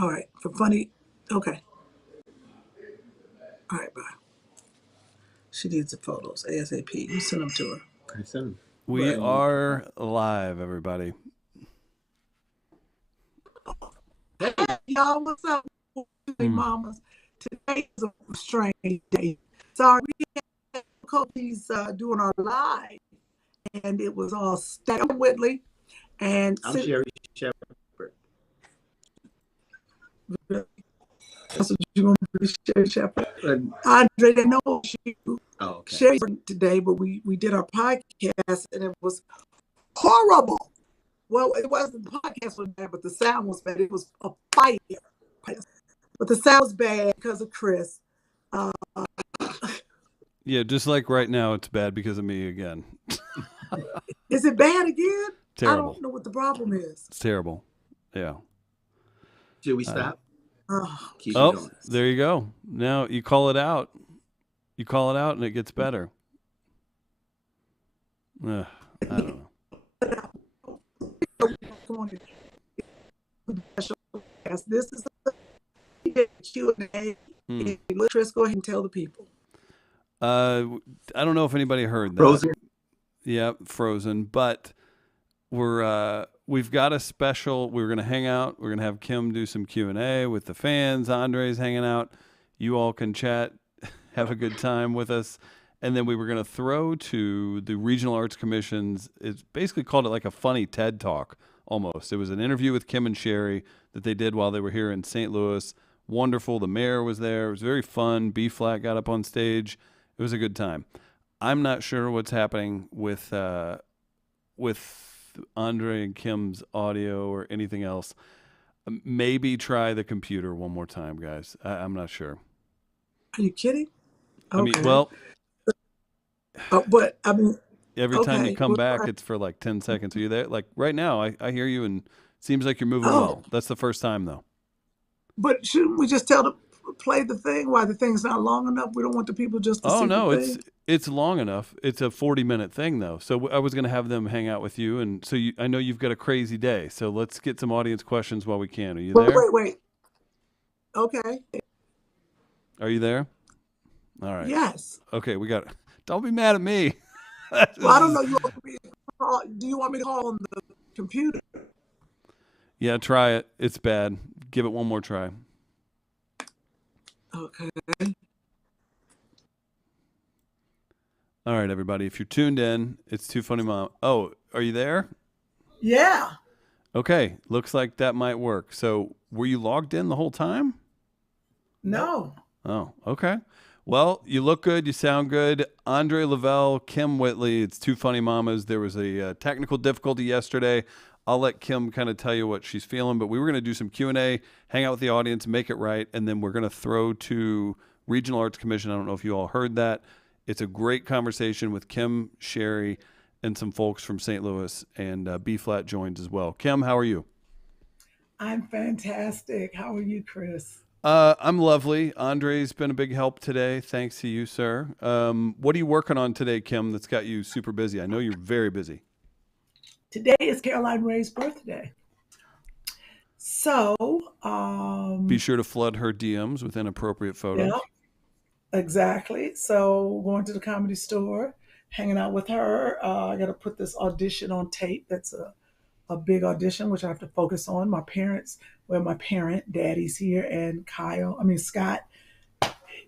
All right. For funny. Okay. All right. Bye. She needs the photos ASAP. You send them to her. I sent them. We are live, everybody. Hey, y'all, what's up, mamas? Today is a strange day. Sorry, we had difficulties doing our live, and it was all Kym Whitley. And I'm Sherri Shepherd. That's what you're going to be, Sherri Shepherd. Andre didn't know you. Oh, okay. Sherri's today, but we did our podcast, and it was horrible. Well, it wasn't, the podcast was bad, but the sound was bad. It was a fire. But the sound was bad because of Chris. Yeah, just like right now, it's bad because of me again. Is it bad again? Terrible. I don't know what the problem is. It's terrible. Yeah. Should we stop? Keep going. There you go. Now you call it out. You call it out and it gets better. I don't know. This is a Q&A. Chris, go ahead and tell the people. I don't know if anybody heard that. Frozen. Yeah, Frozen. But we've got a special. We're gonna hang out. We're gonna have Kym do some Q&A with the fans. Andre's hanging out. You all can chat, have a good time with us. And then we were going to throw to the Regional Arts Commissions. It's basically called it like a funny TED Talk almost. It was an interview with Kym and Sherri that they did while they were here in St. Louis. Wonderful. The mayor was there. It was very fun. B-Flat got up on stage. It was a good time. I'm not sure what's happening with Andre and Kym's audio or anything else. Maybe try the computer one more time, guys. I'm not sure. Are you kidding? Okay. I mean, well... but I mean, every time you come back, it's for like 10 seconds. Are you there? Like right now, I hear you, and it seems like you're moving well. That's the first time, though. But shouldn't we just tell them play the thing? Why the thing's not long enough? We don't want the people just to see no, the thing. It's long enough. It's a 40-minute thing, though. So I was going to have them hang out with you, and so I know you've got a crazy day. So let's get some audience questions while we can. Are you there? Wait. Okay. Are you there? All right. Yes. Okay, we got it. Don't be mad at me. Well, I don't know. Do you want me to call on the computer? Yeah, try it. It's bad. Give it one more try. Okay. All right, everybody. If you're tuned in, it's Too Funny Mom. Oh, are you there? Yeah. Okay. Looks like that might work. So were you logged in the whole time? No. Oh, okay. Well, you look good. You sound good. Andre Lavelle, Kym Whitley. It's Too Funny Mamas. There was a technical difficulty yesterday. I'll let Kym kind of tell you what she's feeling, but we were going to do some Q&A, hang out with the audience, make it right, and then we're going to throw to Regional Arts Commission. I don't know if you all heard that. It's a great conversation with Kym, Sherri, and some folks from St. Louis, and B-Flat joins as well. Kym, how are you? I'm fantastic. How are you, Chris? I'm lovely. Andre's been a big help today. Thanks to you, sir. What are you working on today, Kym, that's got you super busy? I know you're very busy. Today is Caroline Ray's birthday. So, be sure to flood her DMs with inappropriate photos. Yeah, exactly. So going to the Comedy Store, hanging out with her. I got to put this audition on tape. That's a big audition, which I have to focus on. My parents, Daddy's here, and Scott.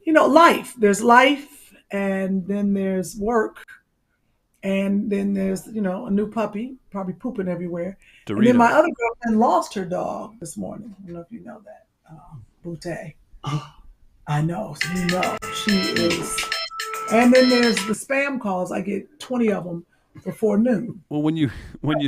You know, life. There's life, and then there's work, and then there's, a new puppy, probably pooping everywhere. Doritos. And then my other girlfriend lost her dog this morning. I don't know if you know that. Boutte. I know. So you know. She is. And then there's the spam calls. I get 20 of them before noon. Well, when you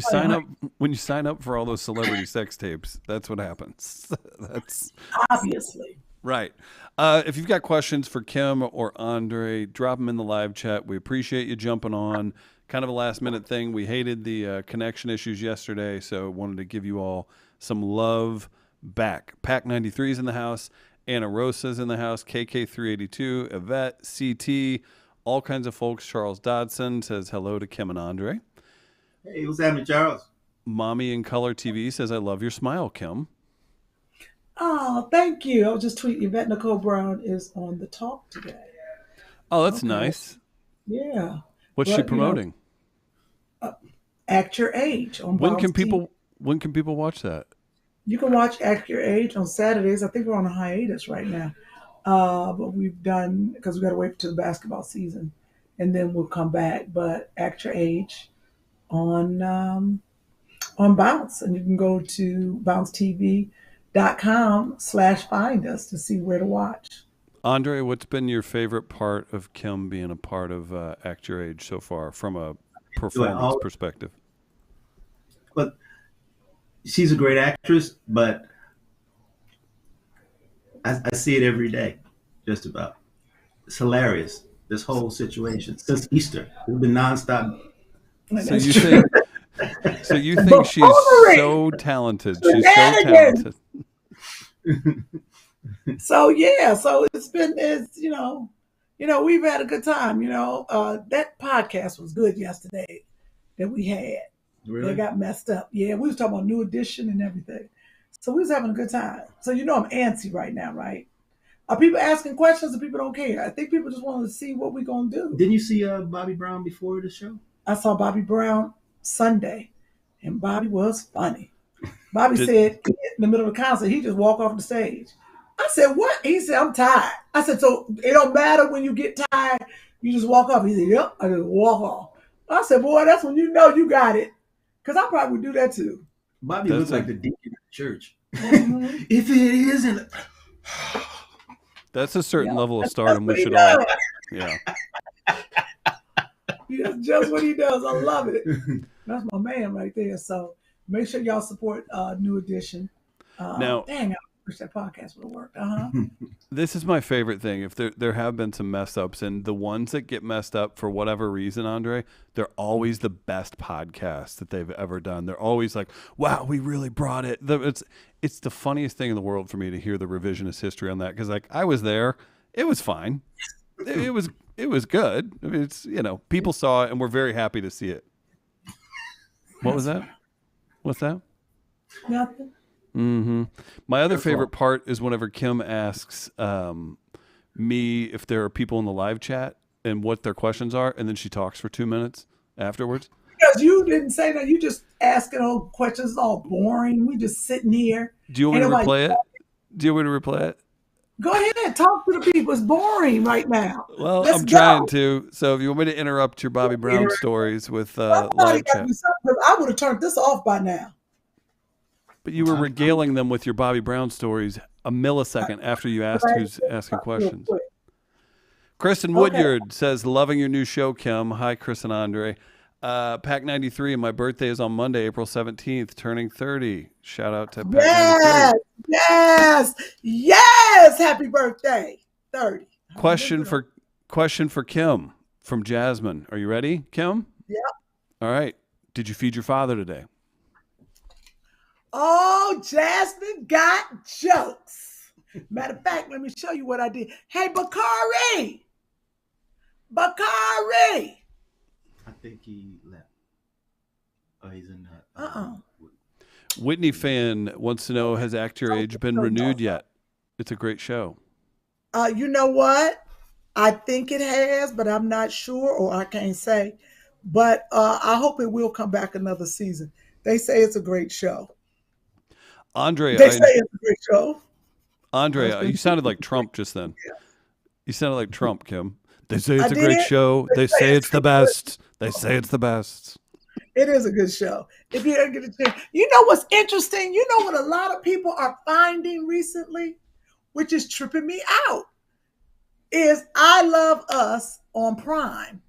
sign up for all those celebrity sex tapes, that's what happens. That's obviously right. If you've got questions for Kym or Andre, drop them in the live chat. We appreciate you jumping on. Kind of a last minute thing. We hated the connection issues yesterday, so wanted to give you all some love back. Pack 93 is in the house. Anna Rosa's in the house. KK382, Yvette, CT, all kinds of folks. Charles Dodson says hello to Kym and Andre. Hey, what's happening, Charles? Mommy in Color TV says, I love your smile, Kym. Oh, thank you. I was just tweeting. Yvette Nicole Brown is on the talk today. Oh, that's Okay. nice. Yeah. What's she promoting? Act Your Age on When Bounce can TV. When can people watch that? You can watch Act Your Age on Saturdays. I think we're on a hiatus right now. But we've done, because we got to wait till the basketball season, and then we'll come back. But Act Your Age on Bounce, and you can go to bouncetv.com/find us to see where to watch. Andre, what's been your favorite part of Kym being a part of Act Your Age so far, from a performance perspective? But she's a great actress, but I see it every day, just about. It's hilarious, this whole situation. Since Easter, it's been nonstop. So you think she's so talented? She's so talented. So it's we've had a good time. That podcast was good yesterday that we had. Really? They got messed up. Yeah, we was talking about New Edition and everything. So we was having a good time. So I'm antsy right now, right? Are people asking questions or people don't care? I think people just want to see what we're going to do. Didn't you see Bobby Brown before the show? I saw Bobby Brown Sunday, and Bobby was funny. Bobby said in the middle of the concert, he just walked off the stage. I said, what? He said, I'm tired. I said, so it don't matter when you get tired, you just walk off. He said, yep, I just walk off. I said, boy, that's when you know you got it. Because I probably would do that too. Bobby looks like the deacon in the church. Mm-hmm. If it isn't... That's a certain level of stardom we should all... Yeah. That's just what he does. I love it. That's my man right there. So make sure y'all support New Edition. Now, dang, I wish that podcast would have worked. This is my favorite thing. If there have been some mess ups, and the ones that get messed up for whatever reason, Andre, they're always the best podcasts that they've ever done. They're always like, wow, we really brought it. It's the funniest thing in the world for me to hear the revisionist history on that, because I was there. It was fine. It was good. I mean, it's, people saw it and we're very happy to see it. What was that? What's that? Nothing. Mm-hmm. My other favorite part is whenever Kym asks me if there are people in the live chat and what their questions are, and then she talks for 2 minutes afterwards. Because you didn't say that. You just asking all questions, all boring. We just sitting here. Do you want me to replay it? Do you want me to replay it? Go ahead, talk to the people. It's boring right now. Well, I'm trying to. So if you want me to interrupt your Bobby Brown stories with live chat. I would have turned this off by now. But you were regaling them with your Bobby Brown stories a millisecond after you asked who's asking questions. Kristen Woodyard says, loving your new show, Kym. Hi, Chris and Andre. Pack 93, and my birthday is on Monday, April 17th, turning 30. Shout out to Pack 93. Yes. Happy birthday. 30. Question for Kym from Jasmine. Are you ready, Kym? Yep. All right. Did you feed your father today? Oh, Jasmine got jokes. Matter of fact, let me show you what I did. Hey, Bakari. I think he left. Oh, he's in Whitney fan wants to know, has Act Your Age been renewed yet? It's a great show. You know what? I think it has, but I'm not sure, or I can't say. But I hope it will come back another season. They say it's a great show. Andre, they say it's a great show. Andre, you sounded like Trump just then. You sounded like Trump, Kym. They say it's a great show. They say it's the best. They say it's the best. It is a good show. If you ever get a chance. You know what's interesting? You know what a lot of people are finding recently, which is tripping me out, is I Love Us on Prime,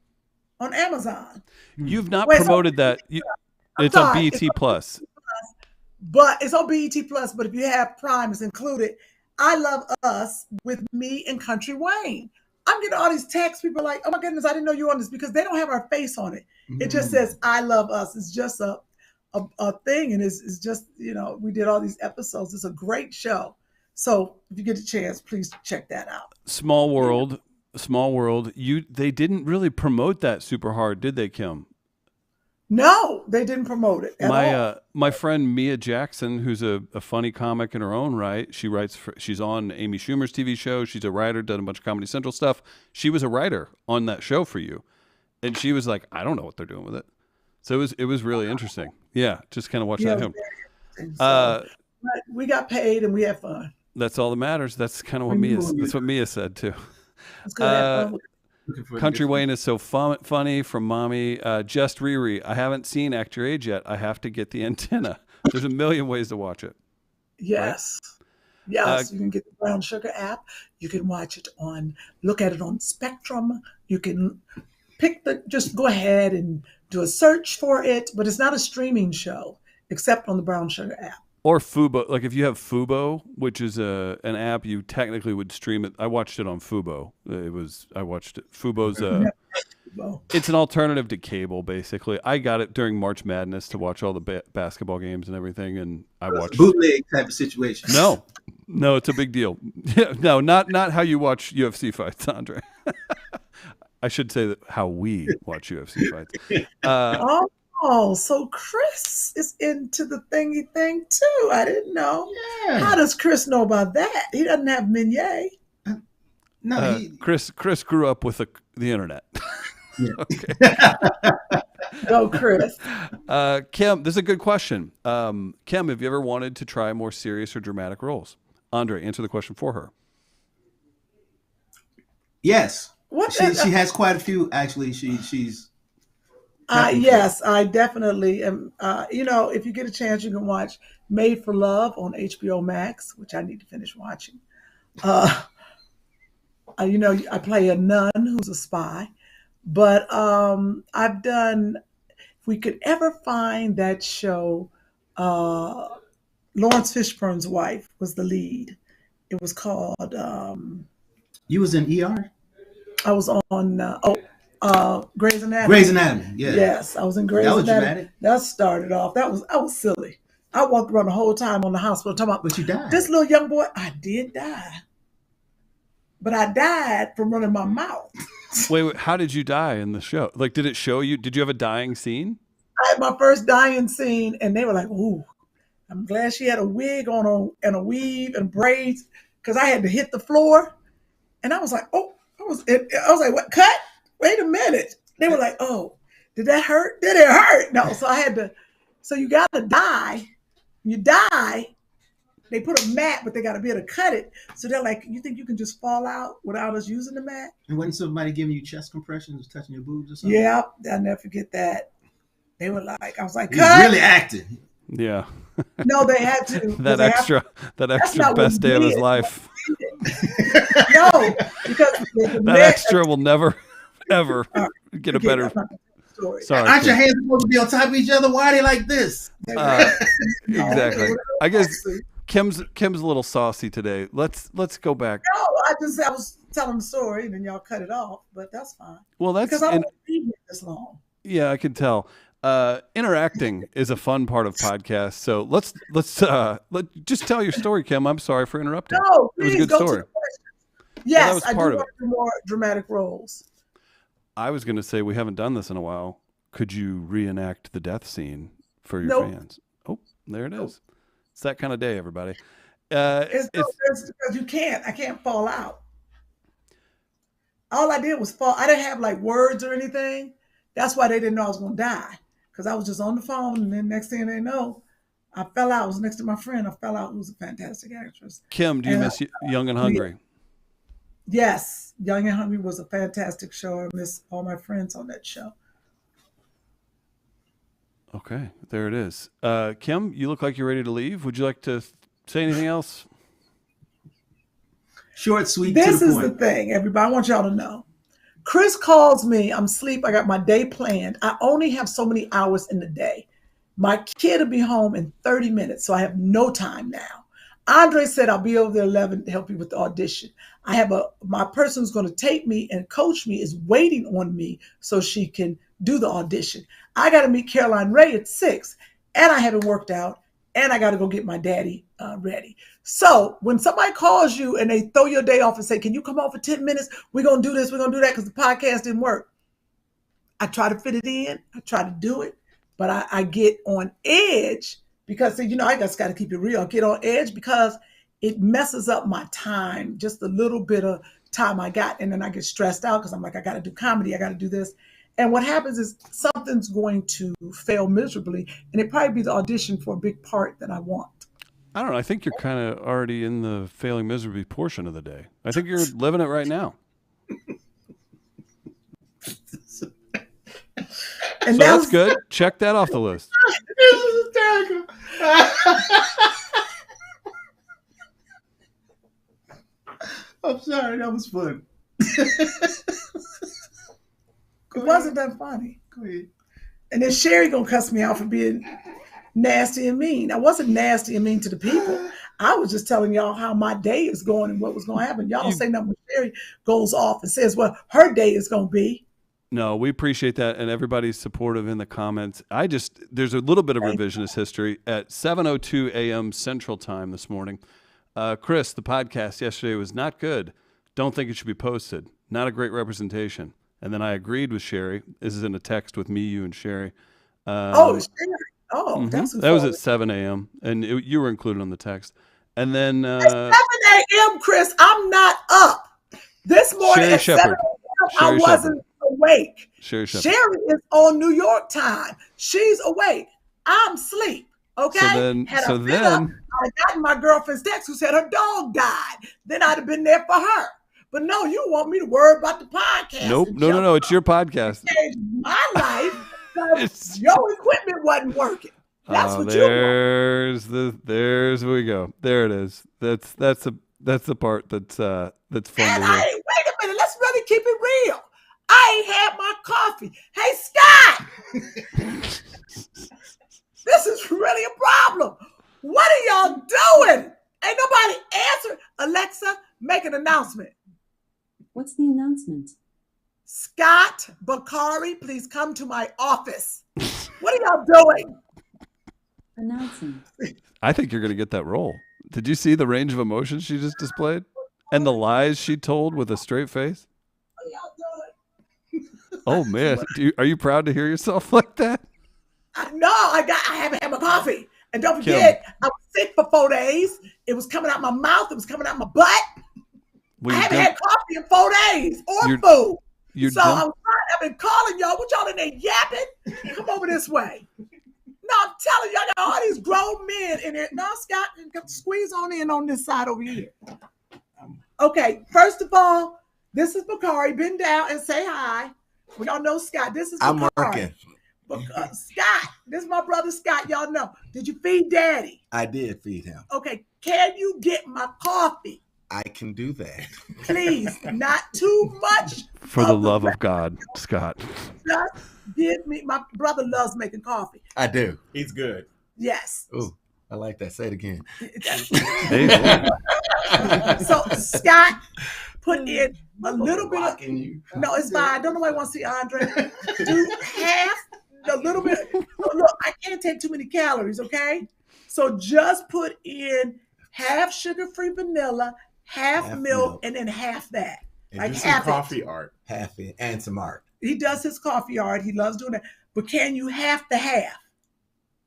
on Amazon. You've not promoted that. It's on BET Plus. But it's on BET Plus, but if you have Prime, it's included. I Love Us with me and Country Wayne. I'm getting all these texts. People are like, oh my goodness, I didn't know you were on this, because they don't have our face on it. It just says, I Love Us. It's just a thing. And it's just, we did all these episodes. It's a great show. So if you get a chance, please check that out. Small World. They didn't really promote that super hard, did they, Kym? No, they didn't promote it at all. My friend Mia Jackson, who's a funny comic in her own right, she's on Amy Schumer's TV show. She's a writer, done a bunch of Comedy Central stuff. She was a writer on that show for you, and she was like, I don't know what they're doing with it. So it was really interesting. Yeah, just kind of watch that home. So, we got paid and we had fun. That's all that matters. That's kind of what Mia said too. Let's go have fun. Country Wayne is so funny from Mommy. Just Riri. I haven't seen Act Your Age yet. I have to get the antenna. There's a million ways to watch it. Yes. Right? Yes. You can get the Brown Sugar app. You can watch it look at it on Spectrum. You can just go ahead and do a search for it, but it's not a streaming show except on the Brown Sugar app. Or Fubo. Like if you have Fubo, which is an app, you technically would stream it. I watched it on Fubo. I watched it. Fubo's it's an alternative to cable, basically. I got it during March Madness to watch all the basketball games and everything, and I watched bootleg type of situation. No, it's a big deal. No, not how you watch UFC fights, Andre. I should say that how we watch UFC fights. Oh, so Chris is into the thingy thing too. I didn't know. Yeah. How does Chris know about that? He doesn't have Minier. No, Chris grew up with the internet. Go, Chris. Kym, this is a good question. Kym, have you ever wanted to try more serious or dramatic roles? Andre, answer the question for her. Yes. What? She has quite a few, actually. She's... Yes, I definitely am. If you get a chance, you can watch Made for Love on HBO Max, which I need to finish watching. I play a nun who's a spy, but I've done, if we could ever find that show, Lawrence Fishburne's wife was the lead. It was called... You was in ER? I was on... Grey's Anatomy. Grey's Anatomy, yeah. Yes, I was in Grey's Anatomy. Dramatic. That started off. I was silly. I walked around the whole time on the hospital talking about, but you died. This little young boy, I did die. But I died from running my mouth. Wait, how did you die in the show? Like, did it show you? Did you have a dying scene? I had my first dying scene, and they were like, ooh, I'm glad she had a wig on and a weave and braids, because I had to hit the floor. And I was like, I was like, what, cut? Wait a minute. They were like, oh, did that hurt? Did it hurt? No, so I had to, so you got to die. You die. They put a mat, but they got to be able to cut it. So they're like, you think you can just fall out without us using the mat? And wasn't somebody giving you chest compressions, touching your boobs or something? Yeah, I'll never forget that. They were like, I was like, cut. He's really acting. Yeah. No, they had to. that extra best day of his life. No, because that extra will never, ever get a better story. Sorry. Aren't your hands supposed to be on top of each other? Why are they like this? Exactly. I guess Kym's a little saucy today. Let's go back. No, I was telling the story and then y'all cut it off, but that's fine. Well, that's because I don't be here this long. Yeah, I can tell. Interacting is a fun part of podcasts. So let's just tell your story, Kym. I'm sorry for interrupting. No, please, it was a good story. Yes, I do want to do more dramatic roles. I was going to say we haven't done this in a while. Could you reenact the death scene for your fans? Oh, there it is. It's that kind of day, everybody. It's because you can't. I can't fall out. All I did was fall. I didn't have like words or anything. That's why they didn't know I was going to die. Because I was just on the phone, and then next thing they know, I fell out. I was next to my friend. I fell out. Who was a fantastic actress. Kym, do you miss Young and Hungry? Yes. Young and Hungry was a fantastic show. I miss all my friends on that show. Okay, there it is. Kym, you look like you're ready to leave. Would you like to say anything else? Short, sweet, this to the is point. The thing, everybody. I want y'all to know. Chris calls me. I'm asleep. I got my day planned. I only have so many hours in the day. My kid will be home in 30 minutes, so I have no time now. Andre said I'll be over there 11 to help you with the audition. I have my person who's going to take me and coach me is waiting on me so she can do the audition. I got to meet Caroline Ray at 6, and I haven't worked out, and I got to go get my daddy ready. So when somebody calls you and they throw your day off and say, can you come on for 10 minutes? We're going to do this. We're going to do that because the podcast didn't work. I try to fit it in. I try to do it, but I get on edge because, you know, I just got to keep it real. I get on edge because it messes up my time, just a little bit of time I got. And then I get stressed out because I'm like, I got to do comedy. I got to do this. And what happens is something's going to fail miserably. And it probably be the audition for a big part that I want. I don't know. I think you're kind of already in the failing miserably portion of the day. I think you're living it right now. And so that's good. Check that off the list. This is hysterical. I'm sorry, that was fun. It wasn't that funny. Go ahead. And then Sherri gonna cuss me out for being nasty and mean. I wasn't nasty and mean to the people. I was just telling y'all how my day is going and what was going to happen. Y'all don't say nothing when Sherri goes off and says what her day is going to be. No, we appreciate that, and everybody's supportive in the comments. There's a little bit of revisionist history at 7:02 a.m. Central Time this morning. Chris, the podcast yesterday was not good. Don't think it should be posted. Not a great representation. And then I agreed with Sherri. This is in a text with me, you, and Sherri. Sherri. Oh, mm-hmm. That was at 7 a.m. and you were included on the text. And then at 7 a.m., Chris, I'm not up. This morning Sherri at Shepherd. 7 a.m., I wasn't awake. Sherri Shepherd. Sherri is on New York time. She's awake. I'm asleep. Okay. So then I got my girlfriend's text who said her dog died. Then I'd have been there for her. But no, you want me to worry about the podcast. Nope. No. It's your podcast. It changed my life. Your equipment wasn't working. That's what there's where we go. There it is. That's the part that's fun and to hear. Wait a minute. Let's really keep it real. I ain't had my coffee. Hey, Scott. This is really a problem. What are y'all doing? Ain't nobody answering. Alexa, make an announcement. What's the announcement? Scott, Bakari, please come to my office. What are y'all doing? Announcing. I think you're going to get that role. Did you see the range of emotions she just displayed? And the lies she told with a straight face? What are y'all doing? Oh, man. Are you proud to hear yourself like that? No, I haven't had my coffee. And don't forget, I was sick for 4 days. It was coming out my mouth. It was coming out my butt. I haven't had coffee in 4 days or food. I've been calling y'all. What y'all in there yapping? Come over this way. No, I'm telling you, I got all these grown men in there. No, Scott, squeeze on in on this side over here. Okay, first of all, this is Bakari. Bend down and say hi. We all know Scott. This is Bakari. I'm working. Scott, this is my brother Scott. Y'all know. Did you feed Daddy? I did feed him. Okay, can you get my coffee? I can do that. Please, not too much. For the love of God, Scott. Just give me. My brother loves making coffee. I do. He's good. Yes. Ooh, I like that. Say it again. So Scott put in a little bit of. No, it's fine. I don't know why I want to see Andre. Do half. A little bit. Look, I can't take too many calories, okay? So just put in half sugar-free vanilla, half milk, and then half that. And like do some half coffee it. art. Half it and some art. He does his coffee art. He loves doing that. But can you half the half?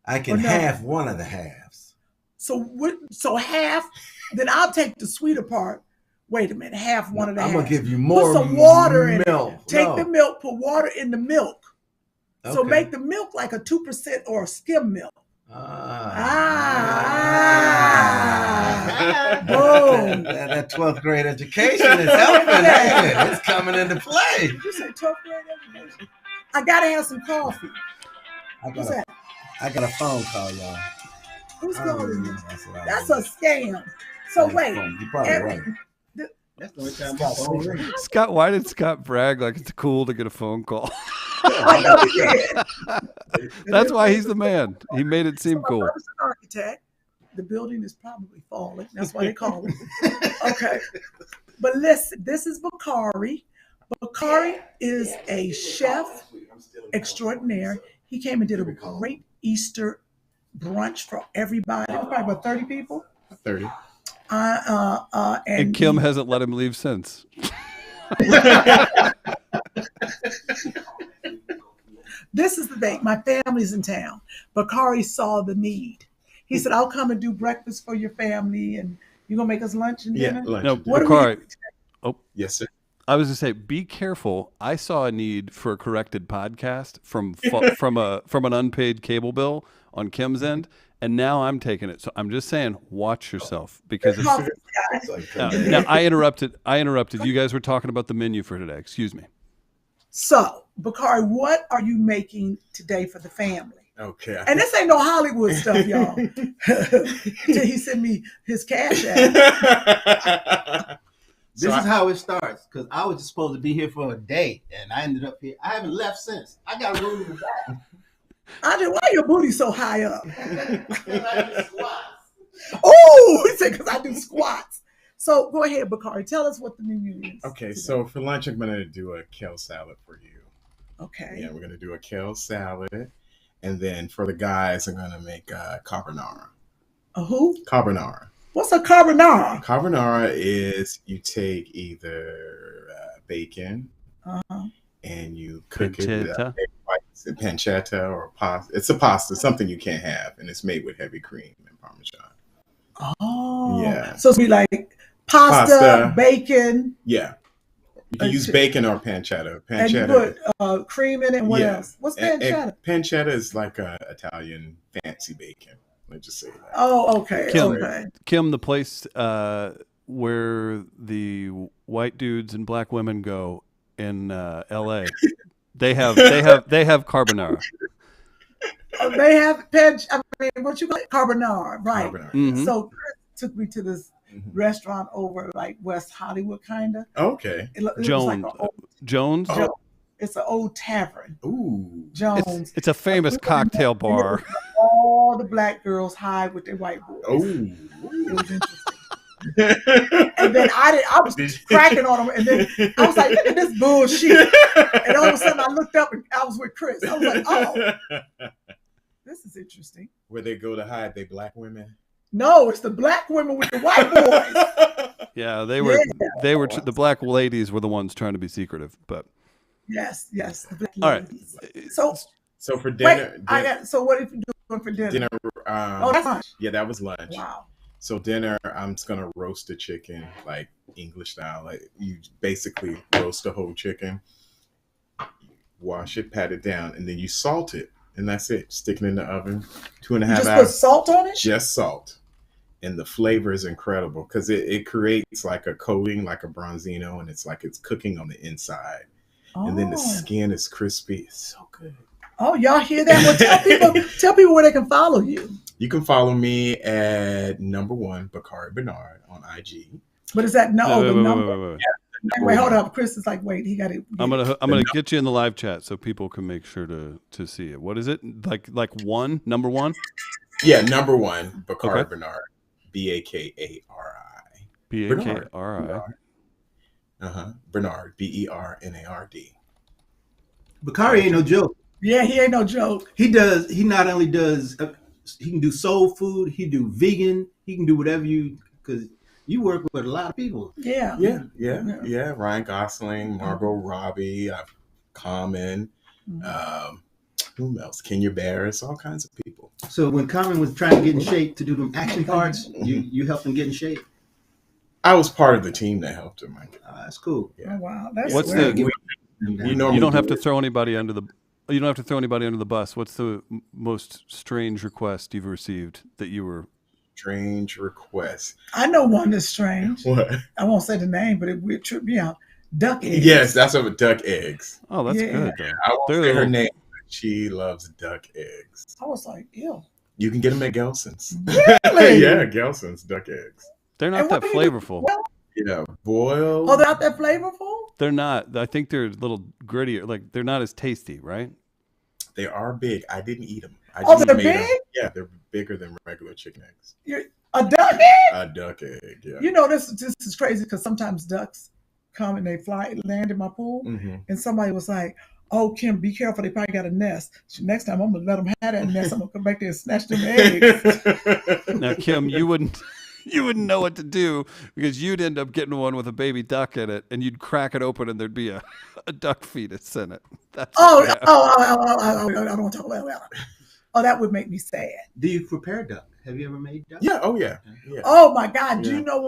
I can half one of the halves. So half, then I'll take the sweeter part. Wait a minute, half one of the halves. I'm going to give you more put some water in milk. it. Take the milk, put water in the milk. Okay. So make the milk like a 2% or a skim milk. Boom. That 12th grade education is helping. It's coming into play. You said 12th grade education? I got to have some coffee. What's that? I got a phone call, y'all. Who's calling you? That's a scam. So wait. You're probably right. That's the only time my phone rings. Scott, why did Scott brag like it's cool to get a phone call? I know he did. That's why he's the man. He made it seem cool. My brother's an architect. The building is probably falling. That's why they call it. Okay. But listen, this is Bakari. Bakari is a chef extraordinaire. He came and did a great Easter brunch for everybody. It was probably about 30 people. 30. And Kym hasn't let him leave since. this is the thing. My family's in town. Bakari saw the need. He said, I'll come and do breakfast for your family, and you're going to make us lunch and dinner? lunch. No, and dinner. Bakari. Oh, Yes, sir. I was going to say, be careful. I saw a need for a corrected podcast from an unpaid cable bill on Kym's end, and now I'm taking it. So I'm just saying, watch yourself because now I interrupted. You guys were talking about the menu for today. Excuse me. So, Bakari, what are you making today for the family? Okay. And this ain't no Hollywood stuff, y'all. Till he sent me his cash app. This is how it starts, because I was just supposed to be here for a day, and I ended up here. I haven't left since. I got a room in the back. Andre, why your booty so high up? Oh, he said, because I do squats. So go ahead, Bakari. Tell us what the menu is. Okay, today. so for lunch, I'm going to do a kale salad for you. Okay. Yeah, we're going to do a kale salad. And then for the guys, I'm going to make carbonara. A who? Carbonara. What's a carbonara? Carbonara is you take either bacon and you cook it with egg whites and pancetta or pasta. It's a pasta, something you can't have, and it's made with heavy cream and Parmesan. Oh. Yeah. So it's be like pasta, bacon. Yeah. You can use bacon or pancetta. And you put cream in it and what else? What's pancetta? Pancetta is like a Italian fancy bacon. Let's just say that. Oh, okay. Kym, the place where the white dudes and black women go in L.A. They have carbonara. They have what you call it? Carbonara, right? Carbonara. Mm-hmm. So Chris took me to this restaurant over like West Hollywood, kind of. Okay. It was Jones. like Jones. Oh. It's an old tavern. Ooh. Jones. It's a famous cocktail bar. All the black girls hide with their white boys. Oh. It was interesting. And then I was cracking on them, and then I was like, look at this bullshit. And all of a sudden I looked up and I was with Chris. I was like, oh, this is interesting. Where they go to hide they black women? No, it's the black women with the white boys. Yeah, they were the black ladies were the ones trying to be secretive, but yes, the black all right. ladies. So for dinner, so what are you doing for dinner? Dinner. That's lunch. Yeah, that was lunch. Wow. So dinner, I'm just gonna roast the chicken like English style. Like you basically roast the whole chicken, wash it, pat it down, and then you salt it, and that's it. Stick it in the oven, 2.5 hours. Just put salt on it. Just salt, and the flavor is incredible because it creates like a coating, like a bronzino, and it's like it's cooking on the inside, and then the skin is crispy. It's so good. Oh, y'all hear that? Well, tell people where they can follow you. You can follow me at #1 Bakari Bernard on IG. But is that the number? Wait. Wait, hold up. Chris is like, wait, he got it. I'm gonna get you in the live chat so people can make sure to see it. What is it? Like number one? Yeah, #1 Bakari Bernard. Bakari. Bakari. Bernard. Bernard. Bakari ain't no joke. Yeah, he ain't no joke. He not only does, he can do soul food, he do vegan, he can do whatever because you work with a lot of people. Yeah. Ryan Gosling, Margot Robbie, Common, who else? Kenya Barris, all kinds of people. So when Common was trying to get in shape to do them action parts, you helped him get in shape? I was part of the team that helped him. That's cool. Yeah. Oh, wow. That's What's great. you don't have to throw anybody under the bus. What's the most strange request you've received that you were? Strange request. I know one that's strange. What? I won't say the name, but it would trip me out. Duck eggs. Yes, that's over duck eggs. Oh, that's good. Though. I won't say her name. But she loves duck eggs. I was like, ew. You can get them at Gelson's. Really? Yeah, Gelson's duck eggs. They're not that flavorful. Boiled. Oh, they're not that flavorful? They're not. I think they're a little grittier. Like they're not as tasty, right? They are big. I didn't eat them. They're big? Yeah, they're bigger than regular chicken eggs. A duck egg? A duck egg, yeah. You know, this is crazy because sometimes ducks come and they land in my pool. Mm-hmm. And somebody was like, oh, Kym, be careful. They probably got a nest. So next time I'm going to let them have that nest. I'm going to come back there and snatch them eggs. Now, Kym, you wouldn't know what to do because you'd end up getting one with a baby duck in it, and you'd crack it open, and there'd be a duck fetus in it. I don't want to talk about that. Oh, that would make me sad. Do you prepare duck? Have you ever made duck? Yeah. Oh, yeah. Oh my God! Do you know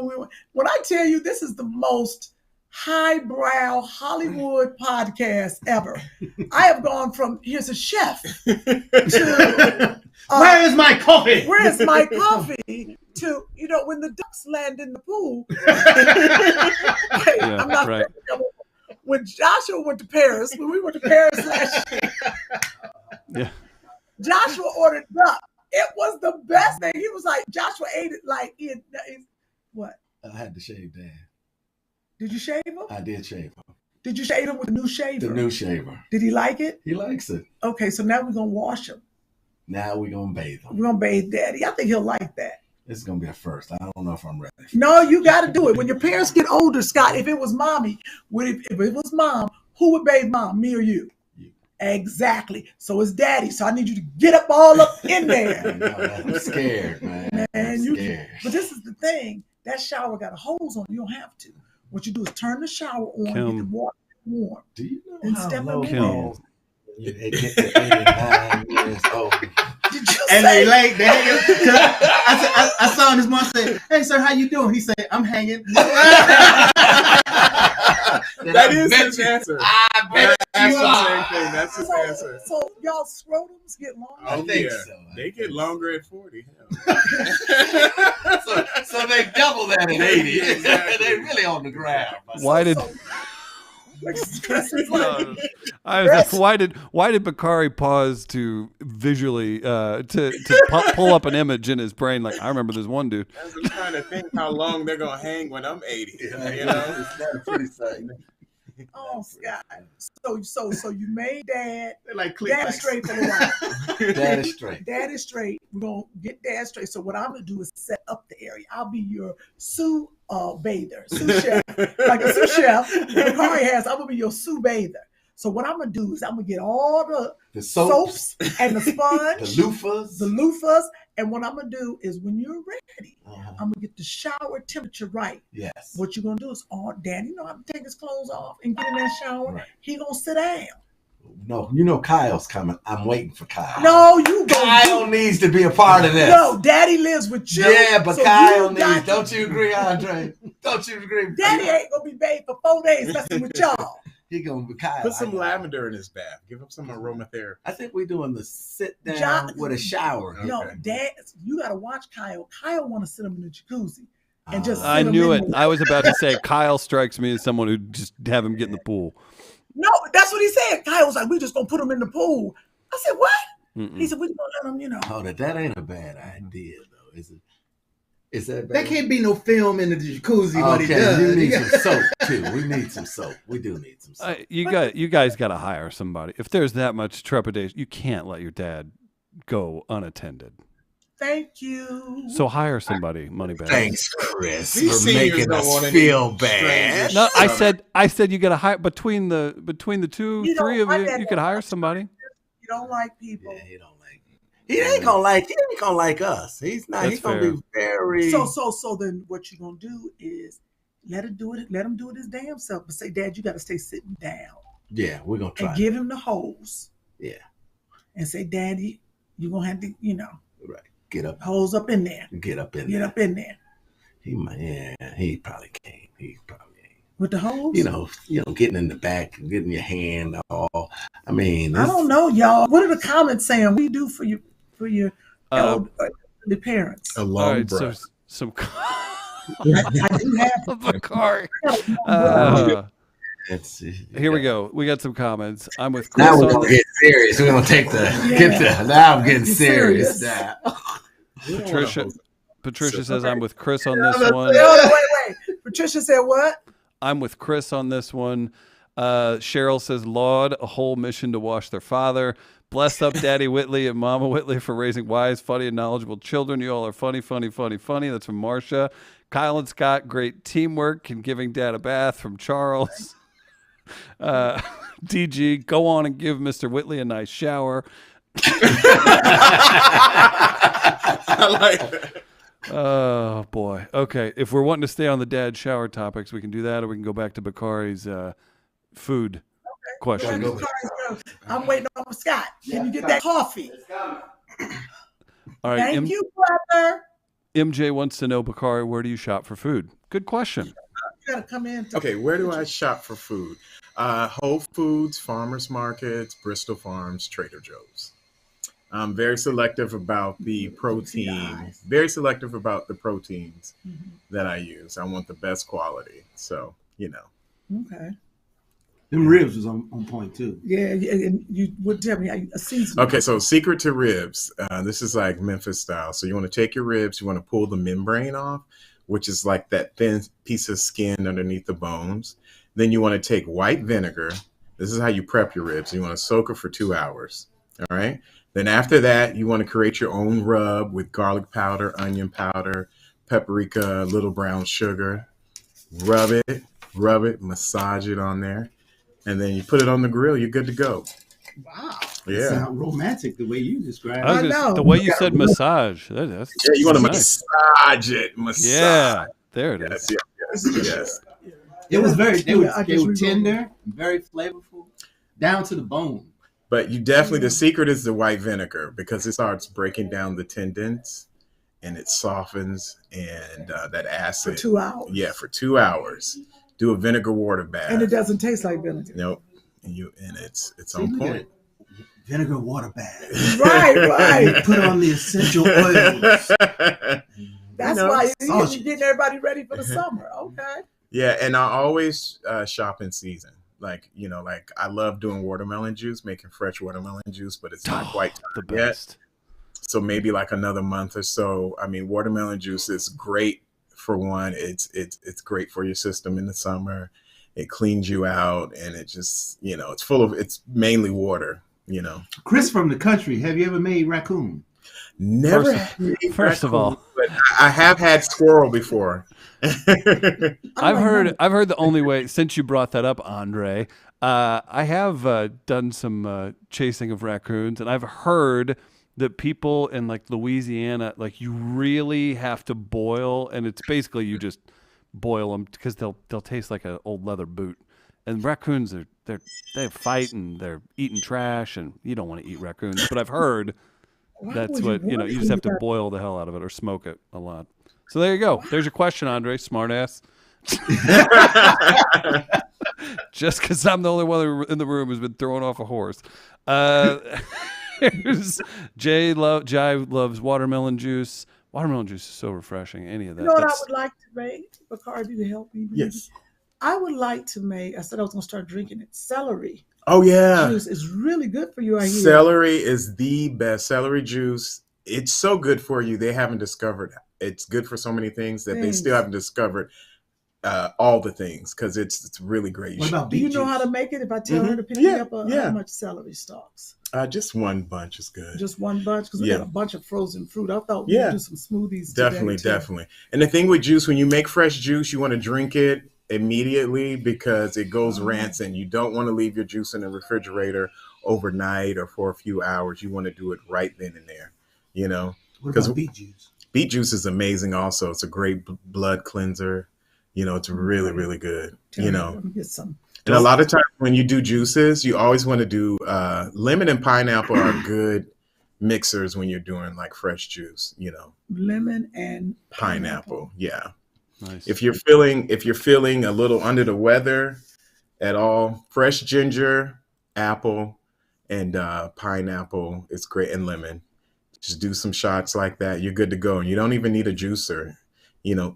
when I tell you this is the most highbrow Hollywood podcast ever? I have gone from here's a chef to where is my coffee? Where is my coffee? To when the ducks land in the pool. I'm not right. When Joshua went to Paris, when we went to Paris last year, yeah, Joshua ordered duck. It was the best thing. He was like, Joshua ate it like what? I had to shave Dan. Did you shave him? I did shave him. Did you shave him with a new shaver? The new shaver. Did he like it? He likes it. Okay, so now we're going to wash him. Now we're going to bathe him. We're going to bathe Daddy. I think he'll like that. This is going to be a first. I don't know if I'm ready. No, you got to do it. When your parents get older, Scott, if it was mommy, if it was mom, who would bathe mom, me or you? You. Exactly. So it's Daddy. So I need you to get up all up in there. I'm scared, man. I'm scared. But this is the thing. That shower got a hose on it. You don't have to. What you do is turn the shower on, get the water warm. Do you know and how step low in you get to 89 years old? Did you and say? They like I saw him this morning say, "Hey sir, how you doing?" He said, "I'm hanging." That is his answer. I bet That's you the are. same thing. That's his answer. So y'all scrotums get longer? I think so. They get longer at 40. so they double that at 80. Exactly. They really on the ground. Why did Bakari pause to visually pull up an image in his brain? Like, I remember this one dude. I was trying to think how long they're gonna hang when I'm 80. It's pretty sight. Oh, Scott. So you made Dad. They're like Dad is straight for the while. Dad is straight. Dad is straight. We're gonna get Dad straight. So what I'm gonna do is set up the area. I'll be your sous bather, sous chef, like a sous chef. Bakari has. I'm gonna be your sous bather. So what I'm gonna do is I'm gonna get all the soaps and the sponge, the loofahs, and what I'm gonna do is when you're ready, I'm gonna get the shower temperature right. Yes. What you're gonna do is, Daddy, how to take his clothes off and get in that shower. Right. He gonna sit down. No, Kyle's coming. I'm waiting for Kyle. No, you go. Kyle needs to be a part of this. No, Daddy lives with you. Yeah, but so Kyle needs. Don't you agree, Andre? Don't you agree? Daddy ain't gonna be bathed for 4 days messing with y'all. He gonna be Kyle. Put some lavender in his bath. Give him some aromatherapy. I think we're doing the sit down with a shower. Okay. No, Dad, you gotta watch Kyle. Kyle want to sit him in the jacuzzi and just. I knew it. I was about to say Kyle strikes me as someone who just have him get in the pool. No, that's what he said. Kyle was like, "We just gonna put him in the pool." I said, "What?" Mm-mm. He said, "We gonna let him, Oh, that ain't a bad idea though, is it? Is that bad? There can't be no film in the jacuzzi. What he does. You need some soap too. We need some soap. We do need some soap. You guys got to hire somebody. If there's that much trepidation, you can't let your dad go unattended. Thank you. So hire somebody, Moneybags. Thanks, Chris, These for making seniors don't us want feel any bad. strangers. No, I said you got to hire between the two, You three of don't you. like You could hire somebody. You don't like people. Yeah, he don't like it. He ain't gonna like us. He's not. That's he's gonna fair. be very. So then what you're gonna do is let him do it. Let him do it his damn self. But say, Dad, you got to stay sitting down. Yeah, we're gonna try. And give him the hose. Yeah. And say, Daddy, you're gonna have to, Right. Get up. hose up in there. Get up in Get there. up in there. He might. Yeah. He probably can't. He probably ain't. With the hose? Getting in the back, getting your hand all. I mean, I don't know, y'all. What are the comments saying? We do for your elderly parents. A All long right, breath. so I do have Bakari. Let's see. Here we go. We got some comments. I'm with Now Chris we're on gonna get serious. We're gonna take now I'm getting serious. Now. Patricia says I'm with Chris on this one. Wait. Patricia said what? I'm with Chris on this one. Cheryl says, Lord, a whole mission to wash their father. Bless up Daddy Whitley and Mama Whitley for raising wise, funny, and knowledgeable children. You all are funny, funny, funny, funny. That's from Marcia. Kyle and Scott, great teamwork and giving Dad a bath from Charles. DG, go on and give Mr. Whitley a nice shower. I like that. Oh boy. Okay. If we're wanting to stay on the dad shower topics, we can do that, or we can go back to Bakari's food question. I'm waiting on Scott. Can you get that coffee? All right. Thank you, brother. MJ wants to know, Bakari, where do you shop for food? Good question. You gotta come in. Okay, where do I shop for food? Whole Foods, farmers markets, Bristol Farms, Trader Joe's. I'm very selective about the protein. Very selective about the proteins that I use. I want the best quality. So, Okay. Them ribs was on point too. Yeah, and you would tell me a season. Okay, so secret to ribs. This is like Memphis style. So you want to take your ribs, you want to pull the membrane off, which is like that thin piece of skin underneath the bones. Then you want to take white vinegar. This is how you prep your ribs. You want to soak it for 2 hours. All right. Then after that, you want to create your own rub with garlic powder, onion powder, paprika, little brown sugar. Rub it, massage it on there. And then you put it on the grill. You're good to go. Wow. Yeah. Sound romantic the way you described I it. know. The way you said massage. That's You want to nice. massage it. Massage. Yeah. There it is. Yes. It was very. They were re-rolled tender, very flavorful, down to the bone. But you definitely, the secret is the white vinegar because it starts breaking down the tendons and it softens and that acid. For 2 hours. Yeah, for 2 hours. Do a vinegar water bath. And it doesn't taste like vinegar. Nope. And it's on point. Vinegar water bath. Right. Put on the essential oils. That's why you're getting everybody ready for the summer. Okay. Yeah, and I always shop in season. Like I love doing watermelon juice, making fresh watermelon juice, but it's not quite time The best. yet. So maybe like another month or so. I mean, watermelon juice is great for one. It's great for your system in the summer. It cleans you out, and it just it's mainly water. Chris from the country. Have you ever made raccoon? Never. First of all, but I have had squirrel before. I've heard the only way, since you brought that up, Andre, I have done some chasing of raccoons, and I've heard that people in like Louisiana, like you really have to boil, and it's basically you just boil them because they'll taste like an old leather boot. And raccoons they fight and they're eating trash, and you don't want to eat raccoons. But I've heard that's what you just have to boil the hell out of it or smoke it a lot. So there you go. There's your question, Andre. Smartass. Just because I'm the only one in the room who's been thrown off a horse. Here's Jai loves watermelon juice. Watermelon juice is so refreshing. Any of that. You know what I would like to make? Bakari, to help me? Yes. I would like to make, I said I was going to start drinking it, celery. Oh, yeah. Juice is really good for you, I hear. Celery is the best. Celery juice, it's so good for you. They haven't discovered it's good for so many things that they still haven't discovered all the things because it's really great. What about Do you know how to make it if I tell her to pick me up how much celery stalks? Just one bunch is good. Just one bunch? Because we got a bunch of frozen fruit. I thought we'd do some smoothies today, Definitely. And the thing with juice, when you make fresh juice, you want to drink it immediately because it goes rancid. You don't want to leave your juice in the refrigerator overnight or for a few hours. You want to do it right then and there, What about beet juice? Beet juice is amazing also. It's a great blood cleanser. It's really, really good. Let me get some. And a lot of times when you do juices, you always want to do lemon and pineapple are good mixers when you're doing like fresh juice, Lemon and pineapple. Yeah. Nice. If you're feeling a little under the weather at all, fresh ginger, apple, and pineapple is great, and lemon. Just do some shots like that. You're good to go. And you don't even need a juicer.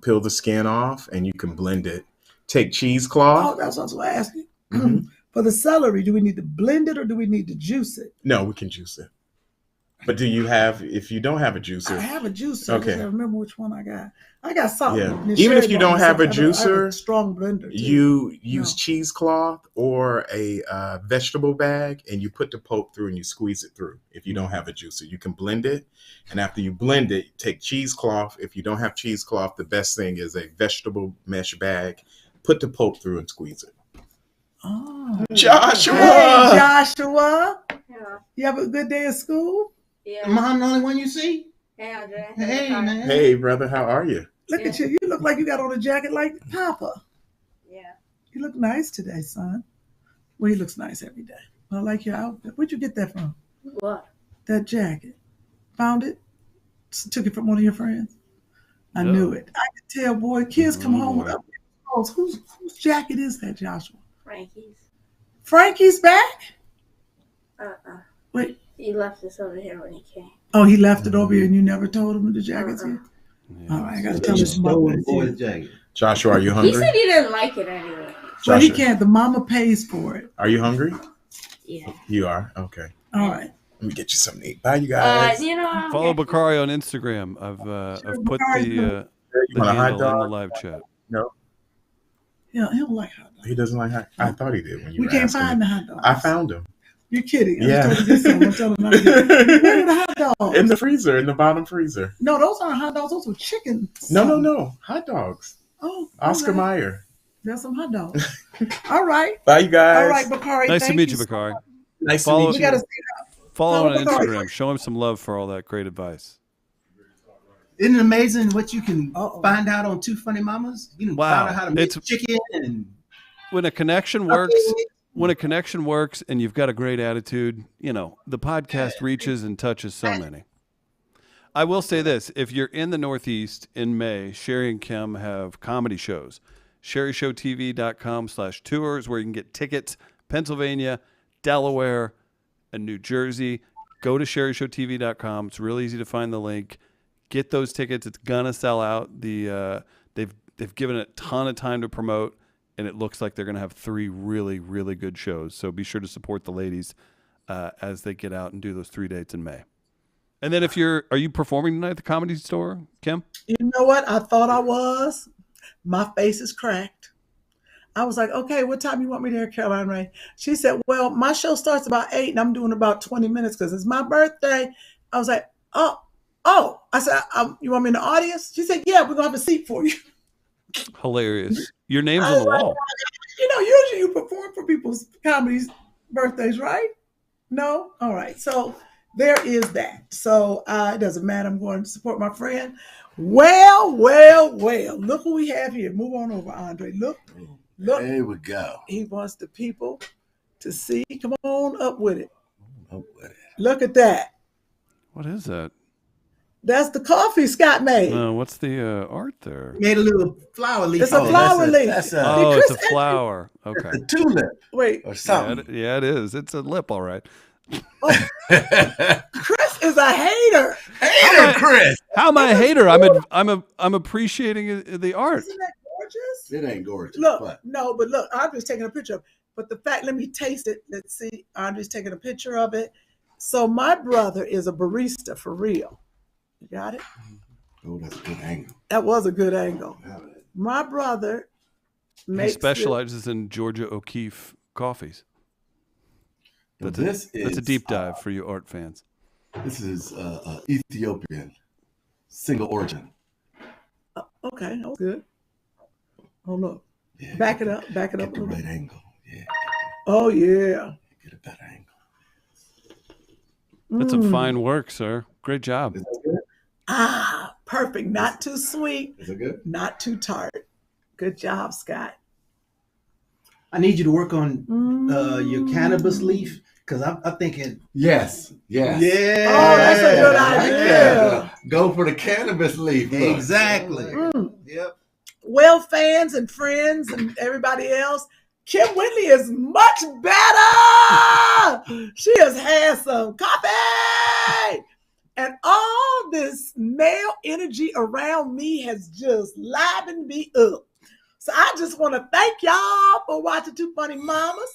Peel the skin off and you can blend it. Take cheesecloth. Oh, that's what I was going to ask you. For the celery, do we need to blend it or do we need to juice it? No, we can juice it. But if you don't have a juicer? I have a juicer. Okay. I can't remember which one I got. I got something. Yeah. Even if you don't have a juicer, I have a strong blender too. You use cheesecloth or a vegetable bag, and you put the pulp through and you squeeze it through. If you don't have a juicer, you can blend it. And after you blend it, take cheesecloth. If you don't have cheesecloth, the best thing is a vegetable mesh bag. Put the pulp through and squeeze it. Oh. Joshua! Hey, Joshua. Yeah. You have a good day at school? Yeah. Am I the only one you see? Hey, Andre. Hey, man. Hey, brother, how are you? Look at you. You look like you got on a jacket like Papa. Yeah. You look nice today, son. Well, he looks nice every day. I like your outfit. Where'd you get that from? What? That jacket. Found it? Took it from one of your friends? I No. knew it. I could tell, boy. Kids come home with boy. up clothes. Whose jacket is that, Joshua? Frankie's. Frankie's back? Wait. He left this over here when he came. Oh, he left it over here and you never told him the jacket's here? Yeah. All right, I got to tell You his mother. stole the boy's jacket. Joshua, are you He hungry? said he didn't like it anyway. Well, he Joshua, can't. The mama pays for it. are you hungry? Yeah. You are? Okay. All right. Let me get you something to eat. Bye, you guys. You know, Follow Bakari on Instagram. I've put Bakari's the You the want a hot handle in the dog? live chat. No, Yeah, he don't like hot dogs. he doesn't like hot. I thought he did when you We were can't asking find me. the hot dogs. I found him. You're kidding. Yeah. I'm telling him not to get. Where are the hot dogs? In the freezer, in the bottom freezer. No, those aren't hot dogs. Those are chicken. No. Hot dogs. Oh, Oscar okay. Mayer. There's some hot dogs. All right. Bye, you guys. All right, Bakari. Nice to thank meet you, so Bakari. much. Nice Follow- to We meet got to you. see Follow him on Bakari. Instagram. Show him some love for all that great advice. Isn't it amazing what you can Uh-oh. find out on Two Funny Mamas? You can Wow. find out how to make It's- chicken and When a connection works, and you've got a great attitude, you know, the podcast reaches and touches so many. I will say this. If you're in the Northeast in May, Sherri and Kym have comedy shows. SherriShowTV.com/tours where you can get tickets. Pennsylvania, Delaware, and New Jersey. Go to SherriShowTV.com. It's really easy to find the link. Get those tickets. It's gonna sell out. They've given it a ton of time to promote, and it looks like they're gonna have 3 really, really good shows. So be sure to support the ladies as they get out and do those 3 dates in May. And then are you performing tonight at the Comedy Store, Kym? You know what? I thought I was. My face is cracked. I was like, okay, what time you want me there, Caroline Ray? She said, well, my show starts about 8 and I'm doing about 20 minutes because it's my birthday. I was like, oh. I said, you want me in the audience? She said, yeah, we're going to have a seat for you. Hilarious. Your name's on the wall. You know, usually you perform for people's comedy birthdays, right? No? All right. So there is that. So it doesn't matter. I'm going to support my friend. Well. Look who we have here. Move on over, Andre. Look. There we go. He wants the people to see. Come on up with it. Oh, what is- Look at that. What is that? That's the coffee Scott made. What's the art there? made a little flower leaf. It's a flower leaf. That's a, Oh, Did it's a Chris flower. Okay. a tulip Wait, or Yeah, something. yeah, it is. It's a lip, all right. Chris is a hater. Hater, Chris. How am I a hater? I'm appreciating the art. Isn't that gorgeous? It ain't gorgeous. Look, but but look, Andre's taking a picture of it. But the fact, let me taste it. Let's see. Andre's taking a picture of it. So my brother is a barista for real. You got it? oh, that's a good angle. That was a good angle. My brother He makes specializes in Georgia O'Keeffe coffees. That's a deep dive for you art fans. This is Ethiopian, single origin. Okay, that was good. Oh look, Yeah, back it up a Get the little right bit. angle. Yeah, Oh yeah. get a better angle. That's some fine work, sir. Great job. Is that good? Perfect. Not too sweet, Is it good? not too tart. Good job, Scott. I need you to work on your cannabis leaf because I'm thinking. Yes. Yeah. Oh, that's a good I like idea. that. Go for the cannabis leaf. Look. Exactly. Yep. Well, fans and friends and everybody else, Kym Whitley is much better. She has had some coffee. And all this male energy around me has just livened me up. So I just want to thank y'all for watching Two Funny Mamas.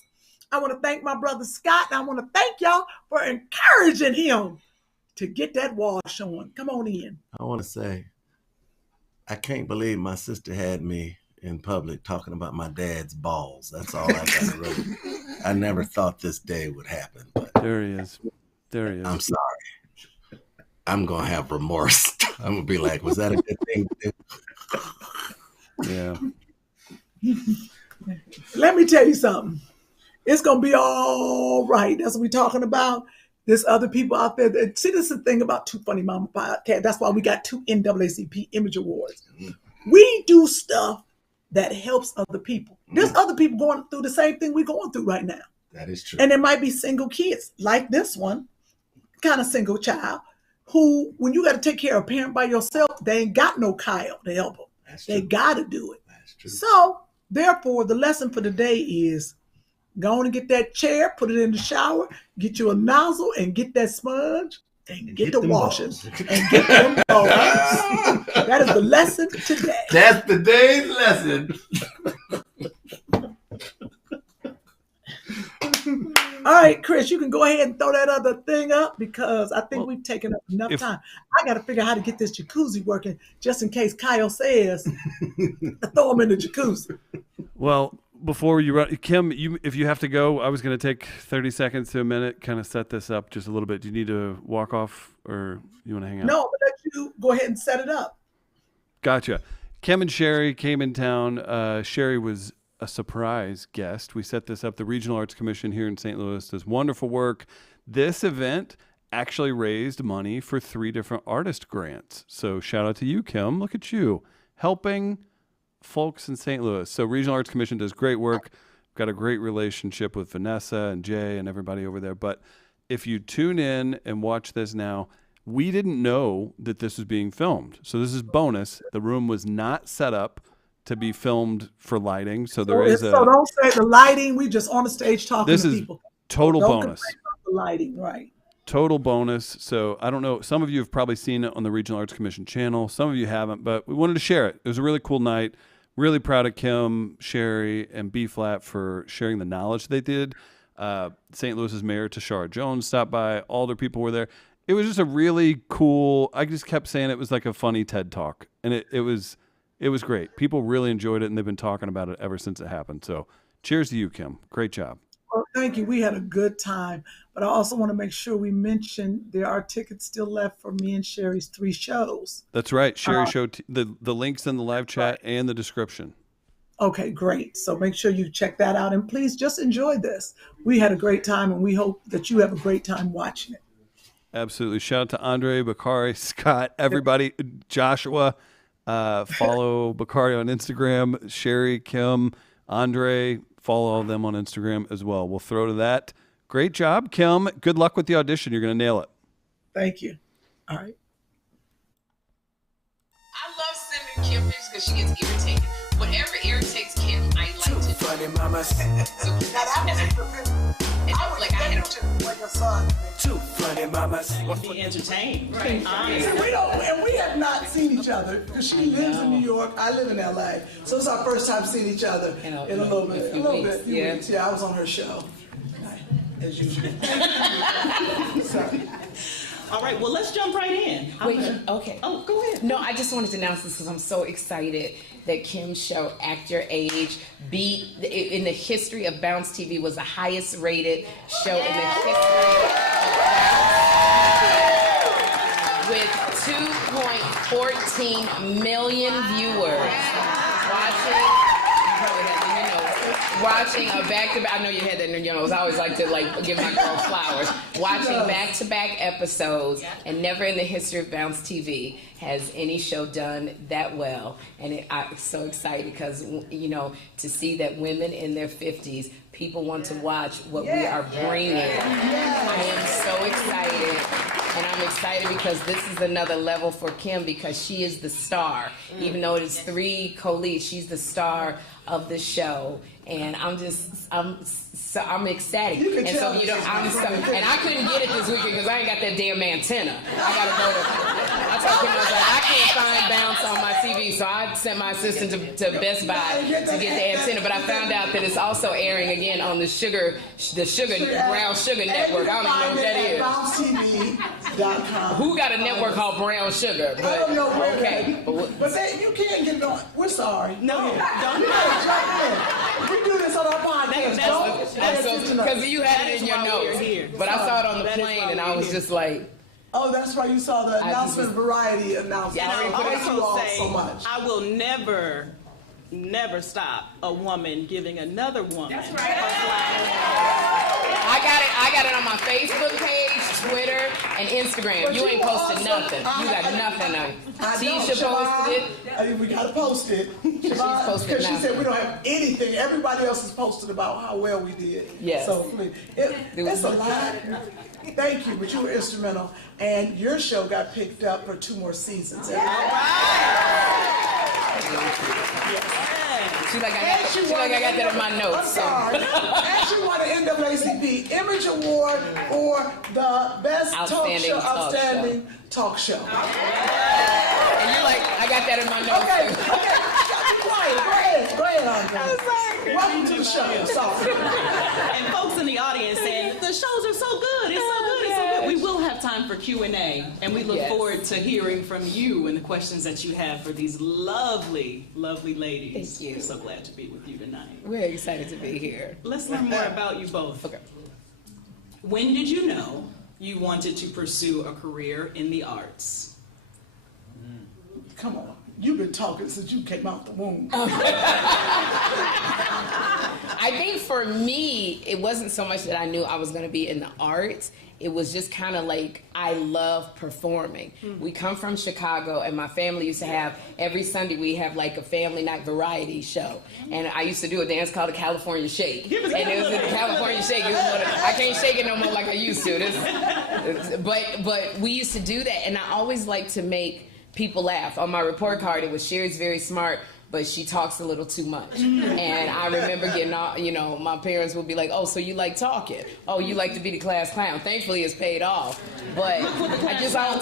I want to thank my brother Scott, and I want to thank y'all for encouraging him to get that wash on. Come on in. I want to say, I can't believe my sister had me in public talking about my dad's balls. That's all I got to really. I never thought this day would happen, but There he is. There he is. I'm sorry. I'm going to have remorse. I'm going to be like, was that a good thing to do? Yeah. Let me tell you something. It's going to be all right. That's what we're talking about. There's other people out there that see. This is the thing about Two Funny Mama podcast. That's why we got 2 NAACP Image Awards. We do stuff that helps other people. There's other people going through the same thing we're going through right now. That is true. And there might be single kids like this one, kind of single child, who, when you got to take care of a parent by yourself, they ain't got no Kyle to help them. They got to do it. That's true. So, therefore, the lesson for the day is go on and get that chair, put it in the shower, get you a nozzle, and get that sponge, and get the washers, and get them balls. That is the lesson today. That's the day's lesson. All right, Chris, you can go ahead and throw that other thing up because I think we've taken up enough time. I got to figure out how to get this jacuzzi working just in case Kyle says throw him in the jacuzzi. Well, before you run, Kym, if you have to go, I was going to take 30 seconds to a minute, kind of set this up just a little bit. Do you need to walk off or you want to hang out? No, but let you go ahead and set it up. Gotcha. Kym and Sherri came in town. Sherri was a surprise guest. We set this up. The Regional Arts Commission here in St. Louis does wonderful work. This event actually raised money for 3 different artist grants. So shout out to you, Kym. Look at you helping folks in St. Louis. So Regional Arts Commission does great work. Got a great relationship with Vanessa and Jay and everybody over there. But if you tune in and watch this now, we didn't know that this was being filmed. So this is bonus. The room was not set up to be filmed for lighting. So there is so don't say the lighting. We just on the stage talking this to is people. Total Don't bonus. complain about the lighting, right? Total bonus. So I don't know. Some of you have probably seen it on the Regional Arts Commission channel. Some of you haven't, but we wanted to share it. It was a really cool night. Really proud of Kym, Sherri, and B-Flat for sharing the knowledge they did. St. Louis's Mayor Tashara Jones stopped by. All their people were there. It was just a really cool, I just kept saying it was like a funny TED Talk. And it was great. People really enjoyed it, and they've been talking about it ever since it happened. So cheers to you, Kym. Great job. Well, thank you. We had a good time. But I also want to make sure we mention there are tickets still left for me and Sherri's 3 shows. That's right. Sherri showed the links in the live chat and the description. Okay, great. So make sure you check that out. And please just enjoy this. We had a great time, and we hope that you have a great time watching it. Absolutely. Shout out to Andre, Bakari, Scott, everybody, Joshua. Follow Bakari on Instagram, Sherri, Kym, Andre. Follow all of them on Instagram as well. We'll throw to that. Great job, Kym. Good luck with the audition. You're going to nail it. Thank you. All right. I love sending Kym pictures because she gets irritated. Whatever irritates Kym, I like to do. Funny mamas. So Two funny mamas. Be entertained. Right. And we have not seen each other because she lives in New York. I live in LA. So it's our first time seeing each other in a little bit. Few weeks. Yeah, I was on her show. As usual. Sorry. All right, well, let's jump right in. Wait, okay. Oh, go ahead. No, I just wanted to announce this because I'm so excited that Kym's show, Act Your Age, beat in the history of Bounce TV, was the highest rated show in the history of Bounce TV, with 2.14 million viewers watching a back-to-back. I know you had that in your nose. I always like to give my girls flowers. Watching back-to-back episodes, and never in the history of Bounce TV has any show done that well. And I'm so excited because, to see that women in their 50s, people want to watch what we are bringing. I am so excited. And I'm excited because this is another level for Kym because she is the star. Even though it is 3 co-leads, she's the star of the show. And I'm ecstatic. And so and I couldn't get it this weekend because I ain't got that damn antenna. I gotta go I told Kym, I can't find Bounce on my TV, so I sent my assistant to Best Buy to get the antenna. But I found out that it's also airing again on the Brown Sugar Network. I don't even know what that is. BounceTV.com. Who got a network called Brown Sugar? But, I don't know where okay. But you can't get it on. We're sorry. No, don't do We do this on our podcast. Because you had it in your notes. But I saw it on the plane and I was just like, oh, that's right. You saw the announcement, variety announcement. And I also say, so much. I will never stop a woman giving another woman. That's right. I I got it on my Facebook page, Twitter, and Instagram. But You ain't posted also- nothing. You got nothing on. Tisha Siobhan, posted it. we gotta post it. She's posted Because she nothing. said we don't have anything. Everybody else has posted about how well we did. Yes. So please, it's a lot. Thank you, but you were instrumental, and your show got picked up for 2 more seasons. She's like, I got that in my notes. I'm sorry. And she won an NAACP Image Award for the best outstanding talk show. And you're like, I got that in my notes. Okay. Go ahead, Andre. Welcome to the show. Sorry. And folks in the audience saying, the shows are so good. It's so good. It's so good. We will have time for Q&A, and we look forward to hearing from you and the questions that you have for these lovely, lovely ladies. Thank you. We're so glad to be with you tonight. We're excited to be here. Let's learn more about you both. Okay. When did you know you wanted to pursue a career in the arts? Come on. You've been talking since you came out the womb. I think for me, it wasn't so much that I knew I was going to be in the arts. It was just kind of like, I love performing. We come from Chicago, and my family used to have, every Sunday we have like a family night variety show. And I used to do a dance called the California Shake. And it was the California Shake. It was I can't shake it no more like I used to. But we used to do that, and I always like to make people laugh. On my report card, it was Sherri's very smart, but she talks a little too much. And I remember getting all, my parents would be like, oh, so you like talking? Oh, you like to be the class clown. Thankfully, it's paid off. But I just, I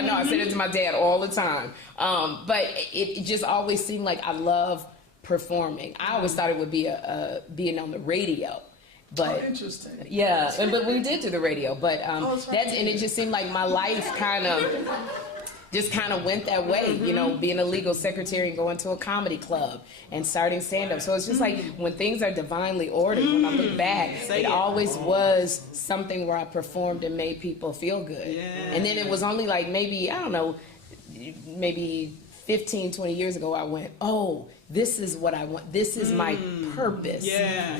know, I said it to my dad all the time. But it just always seemed like I love performing. I always thought it would be being on the radio. But interesting. Yeah, but we did do the radio. But and it just seemed like my life kind of went that way, being a legal secretary and going to a comedy club and starting stand-up. So it's just like when things are divinely ordered, when I look back, it always was something where I performed and made people feel good. Yeah. And then it was only like maybe 15, 20 years ago, I went, oh, this is what I want. This is my purpose.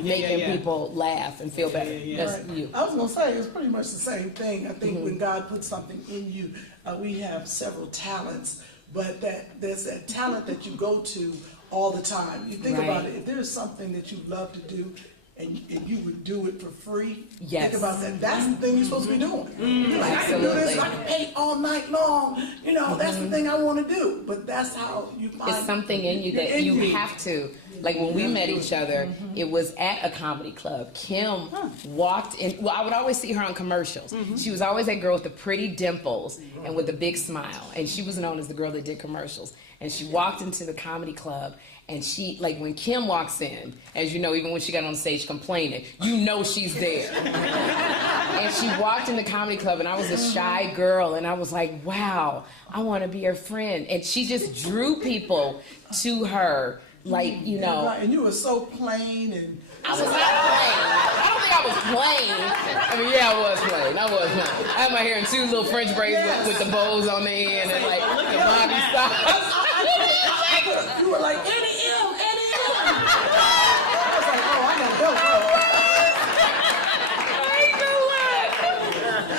Making people laugh and feel better. That's you. I was going to say, it's pretty much the same thing. I think when God puts something in you, we have several talents, but there's that talent that you go to all the time. You think about it. If there's something that you love to do, and you would do it for free. Yes. Think about that. That's the thing you're supposed to be doing. You're like, I can do Absolutely. this, I can paint all night long. That's the thing I want to do. But that's how you find It's something in you that you have to. Like when we met each other, it was at a comedy club. Kym walked in. Well, I would always see her on commercials. She was always that girl with the pretty dimples and with a big smile. And she was known as the girl that did commercials. And she walked into the comedy club. And she, like when Kym walks in, as you know, even when she got on stage complaining, she's there. And she walked in the comedy club, and I was a shy girl, and I was like, wow, I want to be her friend. And she just drew people to her, like, Right. And you were so plain and. I was not plain. I don't think I was plain. I mean, yeah, I was plain. I had my hair in 2 little French braids with the bows on the end and like the Bobby style. You were like, Eddie M. I was like, oh, I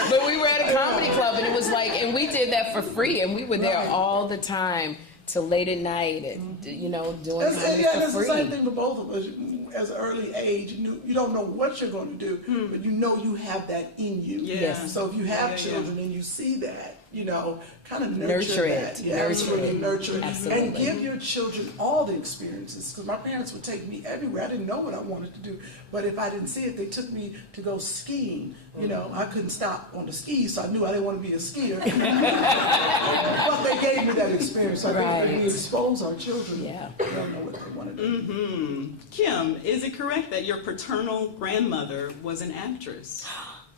know. But we were at a comedy club, and it was like, and we did that for free, and we were there all the time till late at night, and doing comedy for that's free. the same thing for both of us. As an early age, you don't know what you're going to do, but you have that in you. Yes. So if you have children and you see that, kind of nurture that. it. Yeah, absolutely nurture it. Absolutely. And give your children all the experiences. Because my parents would take me everywhere. I didn't know what I wanted to do. But if I didn't see it, they took me to go skiing. I couldn't stop on the skis, so I knew I didn't want to be a skier. But they gave me that experience. So I think if we expose our children, they'll know what they want to do. Kym, is it correct that your paternal grandmother was an actress?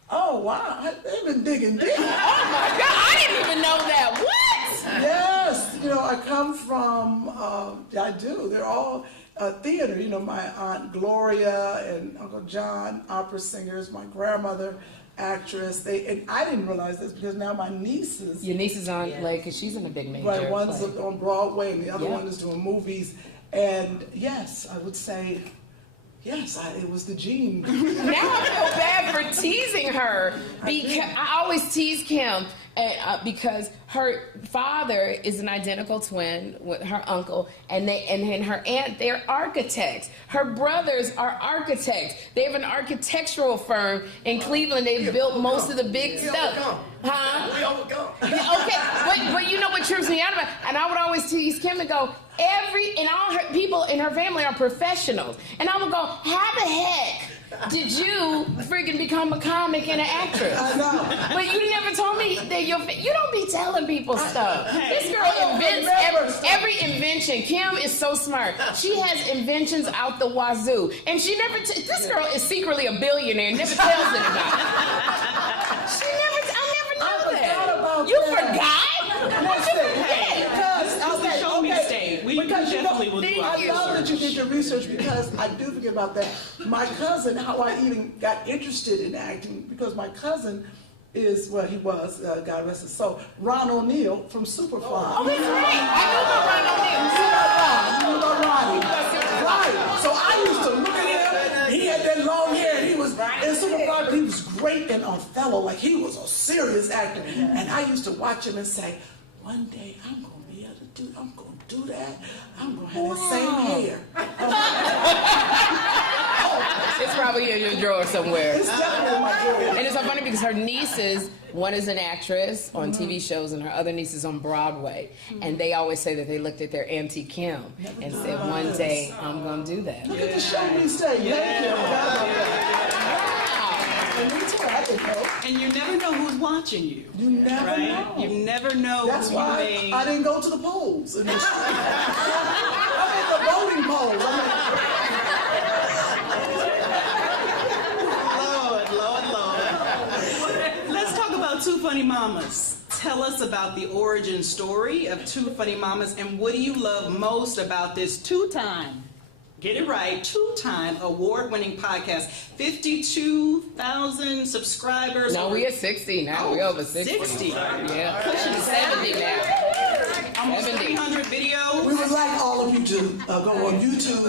Oh, wow. They've been digging deep. Oh my God, I didn't even know that. What? Yes. I come from, I do. They're all theater. My Aunt Gloria and Uncle John, opera singers, my grandmother, actress. And I didn't realize this because now my nieces. Your niece is on, because she's in a big major Right, one's on Broadway and the other Yeah. one is doing movies. And yes, I would say, Yes, it was the gene. Now I feel bad for teasing her because I always tease Kym because her father is an identical twin with her uncle, and her aunt, they're architects. Her brothers are architects. They have an architectural firm in Cleveland. They've built most of the big stuff. Huh? We overcome. Okay, but you know what trips me out about it? And I would always tease Kym and go, all her people in her family are professionals. And I would go, how the heck did you freaking become a comic and an actress? I know. But you never told me that you don't be telling people stuff. This girl invents every invention. Kym is so smart. She has inventions out the wazoo. And she never, this girl is secretly a billionaire and never tells anybody. I never knew that. You forgot? What you forget? Because you definitely will do I love that you did your research because I do forget about that. My cousin, how I even got interested in acting, because my cousin is, well, he was, God rest his soul, Ron O'Neal from Superfly. Oh, that's right. I know about Ron O'Neal. You know about Ronnie. Right. So I used to look at him. He had that long hair. And he was in Superfly, but he was great in Othello. Like, he was a serious actor. And I used to watch him and say, one day I'm going to be able to do that. I'm going to have that same hair. It's probably in your drawer somewhere. It's definitely in my drawer. And it's so funny because her nieces, one is an actress on TV shows and her other niece is on Broadway. And they always say that they looked at their Auntie Kym and said, one day I'm going to do that. Look at the show we stay. Thank you. And me too, I didn't know. And you never know who's watching you. You never know. You never know. That's why I didn't go to the polls. I'm in the voting polls. Lord. Let's talk about Two Funny Mamas. Tell us about the origin story of Two Funny Mamas, and what do you love most about this two-time award-winning podcast? 52,000 subscribers. No, we at 60 now. We over 60. Yeah. Pushing 70 now. Almost 300 videos. We would like all of you to go on YouTube,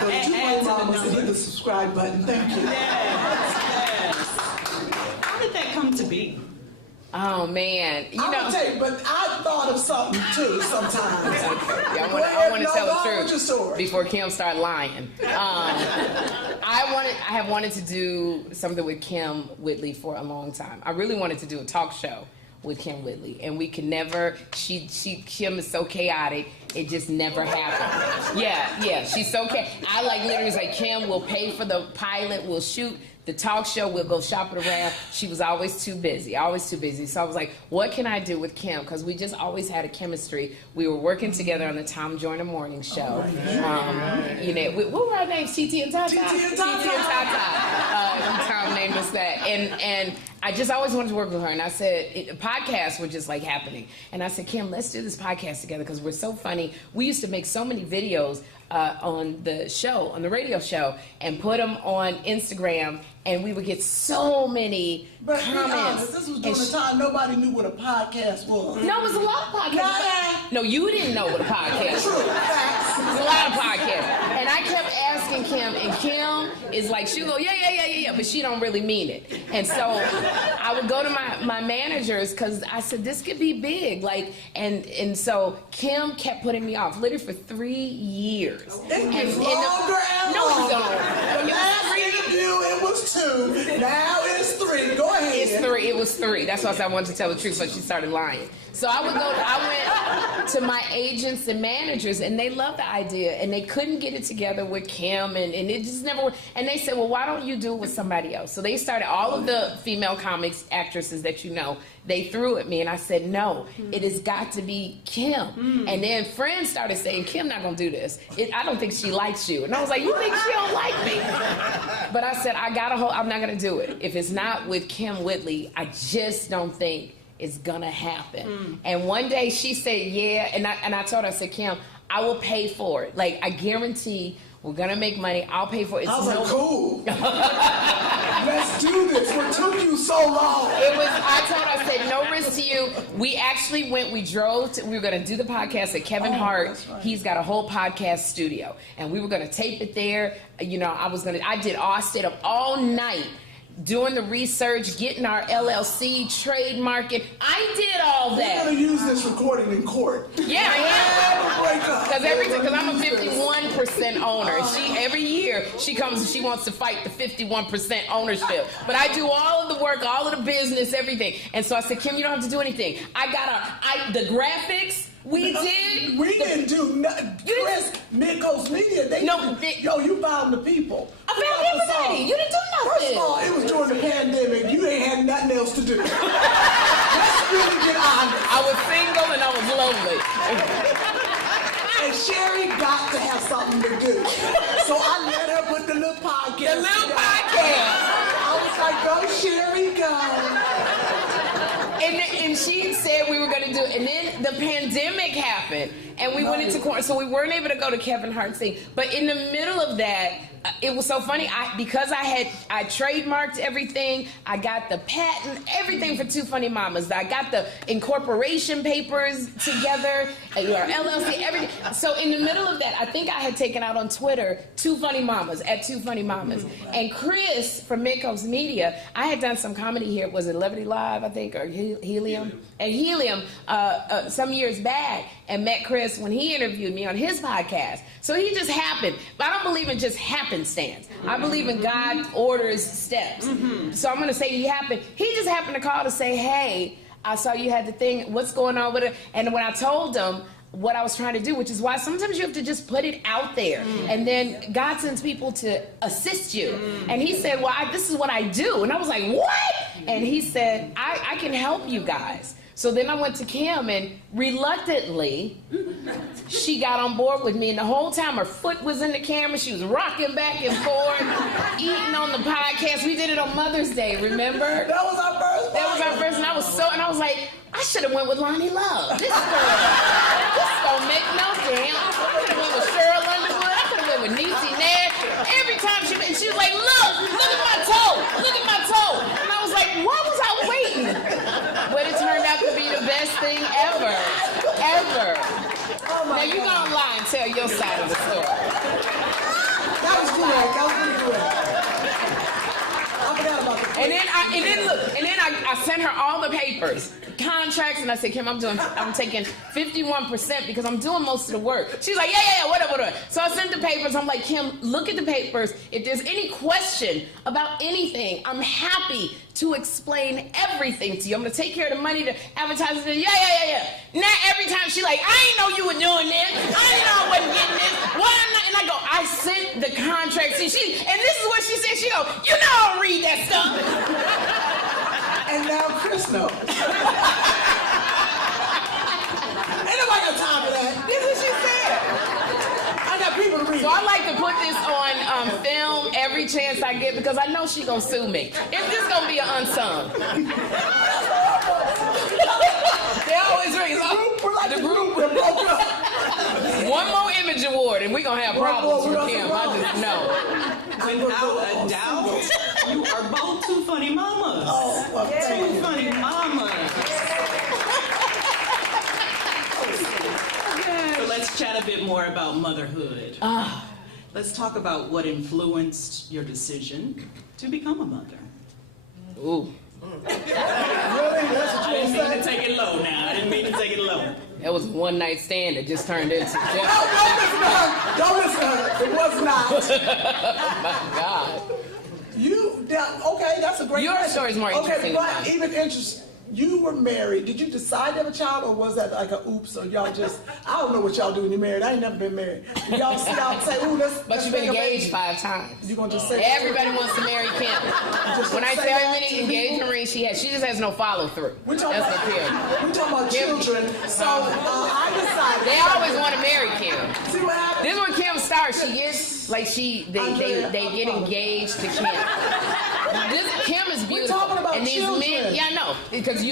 go to Two Funny Mamas and hit the subscribe button. Thank you. Yes. How did that come to be? Oh man, I'm gonna tell you, but I thought of something too sometimes. Yeah, I want to tell the truth before Kym start lying. I have wanted to do something with Kym Whitley for a long time. I really wanted to do a talk show with Kym Whitley, and we could never. Kym is so chaotic. It just never happened. Yeah, she's so chaotic. I literally was like, Kym, we'll pay for the pilot, we'll shoot the talk show, we'll go shopping around. She was always too busy. So I was like, what can I do with Kym? Because we just always had a chemistry. We were working together on the Tom Joyner Morning Show. What were our names? TT and Tata? Tom named us that. And I just always wanted to work with her. And I said, podcasts were just happening. And I said, Kym, let's do this podcast together because we're so funny. We used to make so many videos on the show, on the radio show, and put them on Instagram, and we would get so many comments. This was during the time nobody knew what a podcast was. No, it was a lot of podcasts. No, you didn't know what a podcast was. True. It was a lot of podcasts. And I kept asking Kym, and Kym is she'll go, yeah, but she don't really mean it. And so I would go to my managers because I said, this could be big. And so Kym kept putting me off, literally for 3 years. It was longer and longer. Last interview, it was 2. Now it's 3. Go ahead. It's 3. It was 3. That's why I wanted to tell the truth, but she started lying. So I went to my agents and managers, and they loved the idea, and they couldn't get it together with Kym, and it just never worked. And they said, well, why don't you do it with somebody else? So they started, all of the female comics actresses that you know, they threw at me, and I said, no, it has got to be Kym. And then friends started saying, Kym not gonna do this. I don't think she likes you. And I was like, you think she don't like me? But I said, I'm not gonna do it. If it's not with Kym Whitley, I just don't think it's gonna happen. And one day she said, yeah, and I told her, I said, Kym, I will pay for it. I guarantee We're gonna make money. I'll pay for it. I was like, cool. Let's do this. What took you so long? I said, no risk to you. We actually we were going to do the podcast at Kevin Hart. Right. He's got a whole podcast studio. And we were going to tape it there. You know, I stayed up all night doing the research, getting our LLC, trademarking. I did all that. We're going to use this recording in court. Yeah, I am. Because I'm a 51% owner. Every year she comes, she wants to fight the 51% ownership. But I do all of the work, all of the business, everything. And so I said, Kym, you don't have to do anything. I got the graphics. We didn't do nothing. Chris, Midcoast Media, you found the people. I found everybody. You didn't do nothing. First of all, it was during the pandemic. You ain't had nothing else to do. Let's really get honest. I was single and I was lonely. And Sherri got to have something to do. So I let her put the little podcast. I was like, go, Sherri, go. And she said we were going to do it. And then the pandemic happened. And we went into quarantine. So we weren't able to go to Kevin Hart's thing. But in the middle of that, it was so funny. Because I trademarked everything. I got the patent, everything for Two Funny Mamas. I got the incorporation papers together, our LLC, everything. So in the middle of that, I think I had taken out on Twitter Two Funny Mamas at Two Funny Mamas. And Chris from Midcoast Media, I had done some comedy here. Was it Levity Live, I think, or Helium? And Helium some years back, and met Chris when he interviewed me on his podcast. So he just happened. But I don't believe in just happenstance. I believe in God orders steps. So I'm going to say he happened. He just happened to call to say, hey, I saw you had the thing. What's going on with it? And when I told him what I was trying to do, which is why sometimes you have to just put it out there. And then God sends people to assist you. And he said, well, this is what I do. And I was like, what? And he said, I can help you guys. So then I went to Kym, and reluctantly, she got on board with me. And the whole time, her foot was in the camera. She was rocking back and forth, eating on the podcast. We did it on Mother's Day, remember? That was our first. And I was like, I should have went with Lonnie Love. This don't make no damn. I could have went with Cheryl Underwood. I could have went with Niecy Nash. Every time she was like, look at my toe. Look at my toe. And I was like, why was I waiting? But it turned out to be the best thing ever. Now you gonna lie and tell your side of the story. That was good. That was pretty good. I forgot about that. And then I sent her all the papers, contracts, and I said, Kym, I'm taking 51% because I'm doing most of the work. She's like, yeah, whatever. So I sent the papers. I'm like, Kym, look at the papers. If there's any question about anything, I'm happy to explain everything to you. I'm gonna take care of the money to advertise it. Yeah. Now every time she like, I didn't know you were doing this. I didn't know I wasn't getting this. Why I'm not? And I go, I sent the contract. And this is what she said. She go, you know I don't read that stuff. And now Chris knows. Ain't nobody got time for that. This is what she said. I got people to read. So I like to put this on film every chance I get because I know she's gonna sue me. It's just gonna be an unsung. They always ring. The group broke up. One more Image Award and we're gonna have problems with Kym. I just know. Without a doubt, you are both two funny mamas. Two funny mamas. So let's chat a bit more about motherhood. Let's talk about what influenced your decision to become a mother. Ooh. I didn't mean to take it low now. I didn't mean to take it low. That was one night stand that just turned into just... Don't listen to her. It was not. My God. Okay, that's a great Your question. story's more interesting. Okay, but even interesting. You were married. Did you decide to have a child, or was that like a oops, or y'all just, I don't know what y'all do when you're married. I ain't never been married. Y'all sit out and say, ooh, But you've been engaged 5 times. You gonna just say everybody wants to marry Kym. When I say how many engagement rings she just has no follow through. We're talking about children. So I decided. They always want to marry Kym. See what happens? This is when Kym starts. She gets Like they get engaged to Kym. Kym is beautiful. We're talking about and these children. men, yeah, I know, because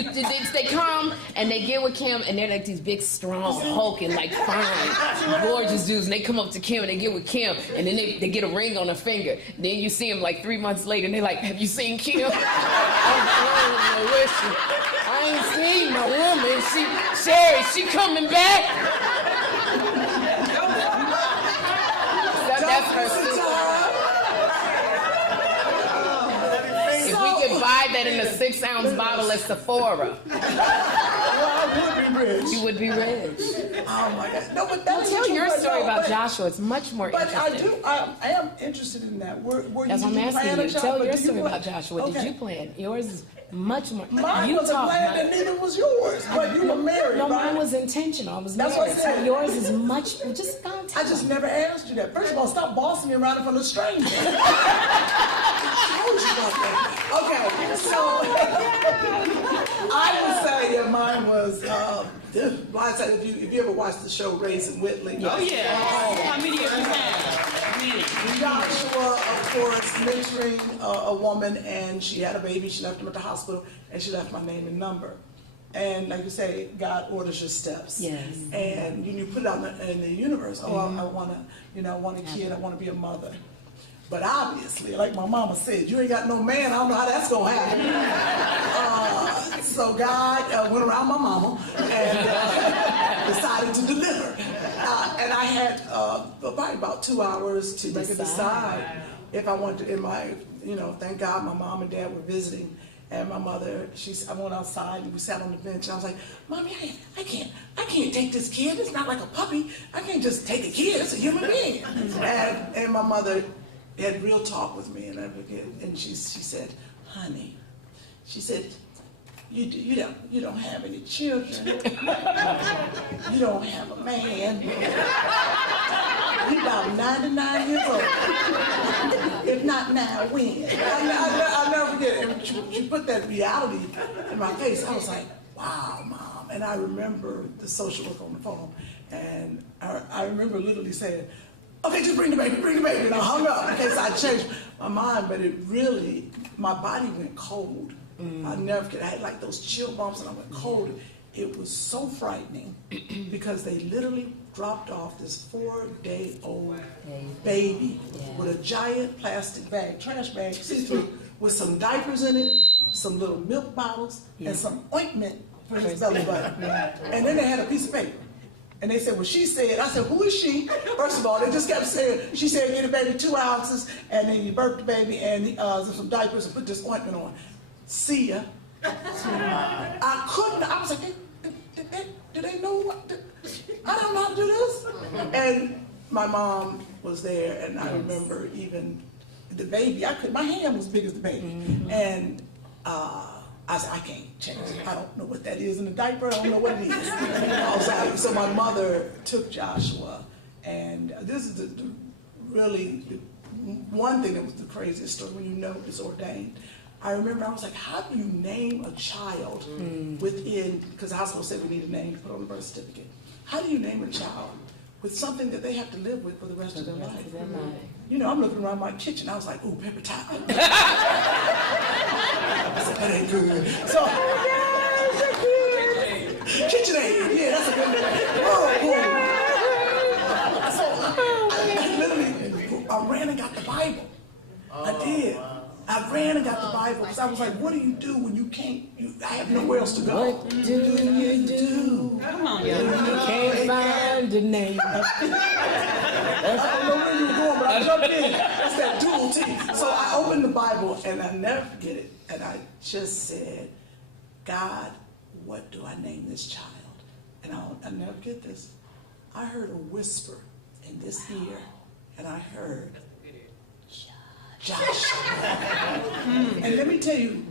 they come and they get with Kym and they're like these big, strong, hulking, like fine, gorgeous dudes. And they come up to Kym and they get with Kym and then they get a ring on their finger. Then you see them like 3 months later and they're like, "Have you seen Kym?" I ain't seen my woman. Sherri, she coming back. That's her sister. If we could buy that in a 6-ounce bottle at Sephora, I would be rich. you would be rich. Oh my God! No, but Well, that's tell your story about Joshua. Joshua. It's much more But interesting. I am interested in that. Were That's you what I'm asking plan you. a child, Tell but your do you story plan- about Joshua. Did Okay. you plan? Yours is much more. Mine you wasn't talk planned, about- and neither was yours. But you were married, No, right? mine was intentional. I was That's married. what I said. So yours is much. Just go and tell I just me. never asked you that. First of all, stop bossing me around in front of strangers. I told you about that. Okay, so I would say that mine was. Well, I said if you ever watched the show Raising Whitley. Oh yeah. How many of you have? Many. Joshua, of course, mentoring a woman, and she had a baby. She left him at the hospital, and she left my name and number. And like you say, God orders your steps. Yes. And you put it out in the universe. Oh, I want to, I want a kid. I want to be a mother. But obviously, like my mama said, you ain't got no man. I don't know how that's gonna happen. So God went around my mama and decided to deliver. And I had probably about 2 hours to make a decide if I wanted to. In my, thank God my mom and dad were visiting, and my mother, I went outside and we sat on the bench. And I was like, "Mommy, I can't take this kid. It's not like a puppy. I can't just take a kid. It's a human being." And my mother had real talk with me, and she said, "Honey," she said, you don't have any children. You don't have a man. You're about 99 years old. If not now, when?" I'll never forget it. And she put that reality in my face. I was like, "Wow, Mom." And I remember the social worker on the phone, and I remember literally saying, "Okay, just bring the baby. And I hung up in case I changed my mind, but it really, my body went cold. I never forget. I had like those chill bumps and I went cold. It was so frightening because they literally dropped off this 4-day-old baby with a giant plastic bag, trash bag, see-through, with some diapers in it, some little milk bottles, and some ointment for his belly button. And then they had a piece of paper. And they said, "Well, she said," I said, "Who is she?" First of all, they just kept saying, she said, "Get a baby 2 ounces, and then you burp the baby, and some diapers, and put this ointment on. See ya." I was like, do they know what? I don't know how to do this. And my mom was there, and I remember even the baby, my hand was big as the baby. And I said, "I can't change it. I don't know what that is in the diaper. I don't know what it is." So my mother took Joshua, and this is really one thing that was the craziest story when it's ordained. I remember I was like, "How do you name a child within?" Because the hospital said we need a name to put on the birth certificate. How do you name a child with something that they have to live with for the rest of their life? I'm looking around my kitchen. I was like, "Ooh, pepper towel." I said, "That ain't good." So, KitchenAid. Yeah, that's a good name. So I literally, I ran and got the Bible. I did. I ran and got the Bible because I was like, "What do you do when you can't? I have nowhere else to go." What do you do? Come on, You can't find a name. I don't know where you were going, but I jumped in. That's that dual T. So I opened the Bible, and I never forget it. And I just said, "God, what do I name this child?" And I'll never forget this. I heard a whisper in this ear, and I heard, "Joshua." And let me tell you,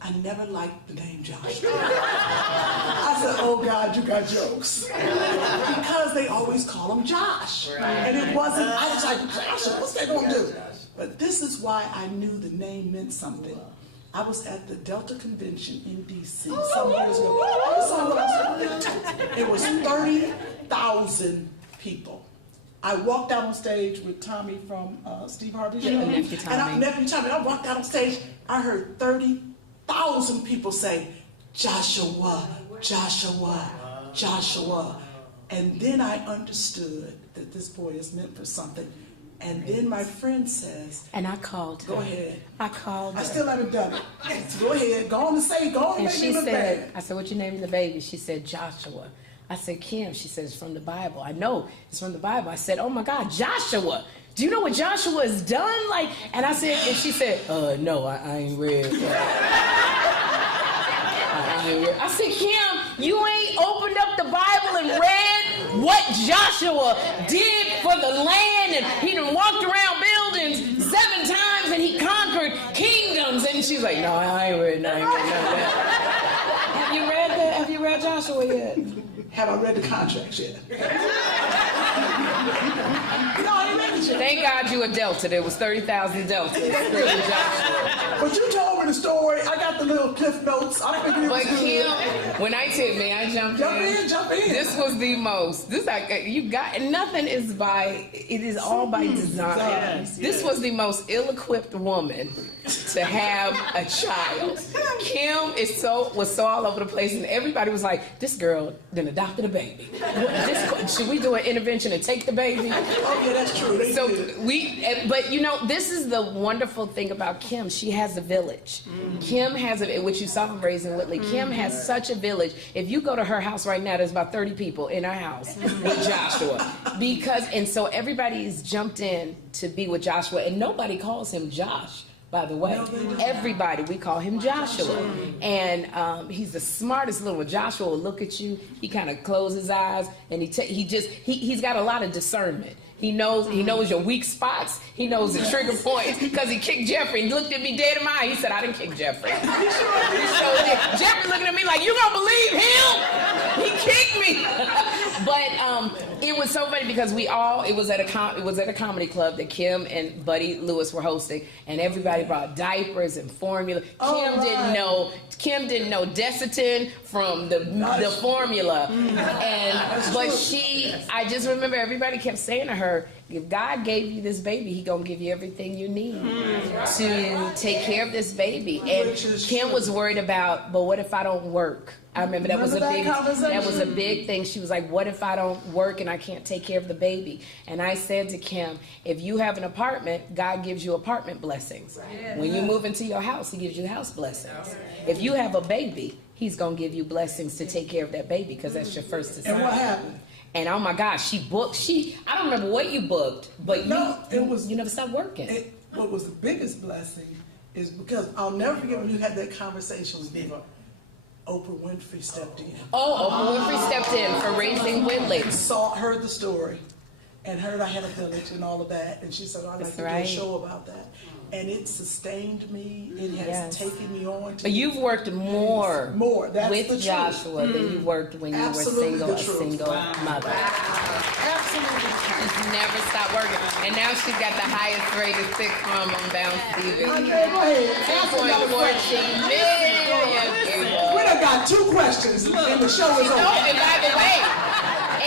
I never liked the name Joshua. I said, "Oh God, you got jokes." Because they always call him Josh. And it wasn't, I was like, "Joshua, what's that gonna do?" But this is why I knew the name meant something. I was at the Delta Convention in DC some years ago. It was 30,000 people. I walked out on stage with Tommy from Steve Harvey's show. Nephew Tommy. Nephew Tommy. I walked out on stage. I heard 30,000 people say, Joshua, Joshua, Joshua. And then I understood that this boy is meant for something. And then my friend says, and I called her. Go ahead. I called her. I still haven't done it. So go ahead. Go on and say, go on and make me look bad. I said, what you naming the baby? She said, Joshua. I said, Kym. She said, it's from the Bible. I know it's from the Bible. I said, oh my God, Joshua. Do you know what Joshua has done? Like, and I said, and she said, no, I ain't read. I said, Kym, you ain't opened up the Bible and read what Joshua did for the land, and he done walked around buildings 7 times and he conquered kingdoms. And she's like, no, I ain't read none of that. Have you read that? Have you read Joshua yet? Have I read the contracts yet? No, I ain't read it yet. Thank God you a Delta. There was 30,000 Deltas. But you told me the story. I got the little cliff notes. I figured it was good. Kym, when I tell me I jumped in. Jump in. This was the most. This like you got, and nothing is by. It is all by design. Yes, This was the most ill-equipped woman to have a child. Kym was so all over the place, and everybody was like, "This girl then adopted a baby. Should we do an intervention and take the baby?" Oh yeah, that's true. They So did. but you know, this is the wonderful thing about Kym. She has a village. Kym has which you saw from Raising Whitley. Kym has such a village. If you go to her house right now, there's about 30 people in her house with Joshua. And so everybody's jumped in to be with Joshua, and nobody calls him Josh. By the way, everybody, we call him Joshua. And he's the smartest little one. Joshua will look at you, he kind of closes his eyes, and he's got a lot of discernment. He knows your weak spots. He knows the trigger points because he kicked Jeffrey. He looked at me dead in my eye. He said, I didn't kick Jeffrey. Jeffrey looking at me like, you gonna believe him? He kicked me. But it was so funny because it was at a comedy club that Kym and Buddy Lewis were hosting, and everybody brought diapers and formula. Kym didn't know Desitin from the formula. I just remember everybody kept saying to her, if God gave you this baby, he gonna give you everything you need to take care of this baby. And Kym was worried about, but what if I don't work? I remember that was a big thing. She was like, what if I don't work and I can't take care of the baby? And I said to Kym, if you have an apartment, God gives you apartment blessings. When you move into your house, he gives you house blessings. If you have a baby, he's gonna give you blessings to take care of that baby because that's your first assignment. And what happened? And oh my gosh, she booked. I don't remember what you booked, but you never stopped working. What was the biggest blessing is because I'll never forget when you had that conversation with me. Oprah Winfrey stepped in. Oh, Oprah Winfrey stepped in for Raising Whitley. Heard the story, and heard I had a village and all of that, and she said, I'd like to do a show about that. And it sustained me. It has taken me on. But you've worked more with Joshua than you worked when you were single mother. Absolutely. She's never stopped working. And now she's got the highest rated sitcom on Bounce TV. Andre, go ahead. 2.14 million. We done got 2 questions, and the show is over. And by the way,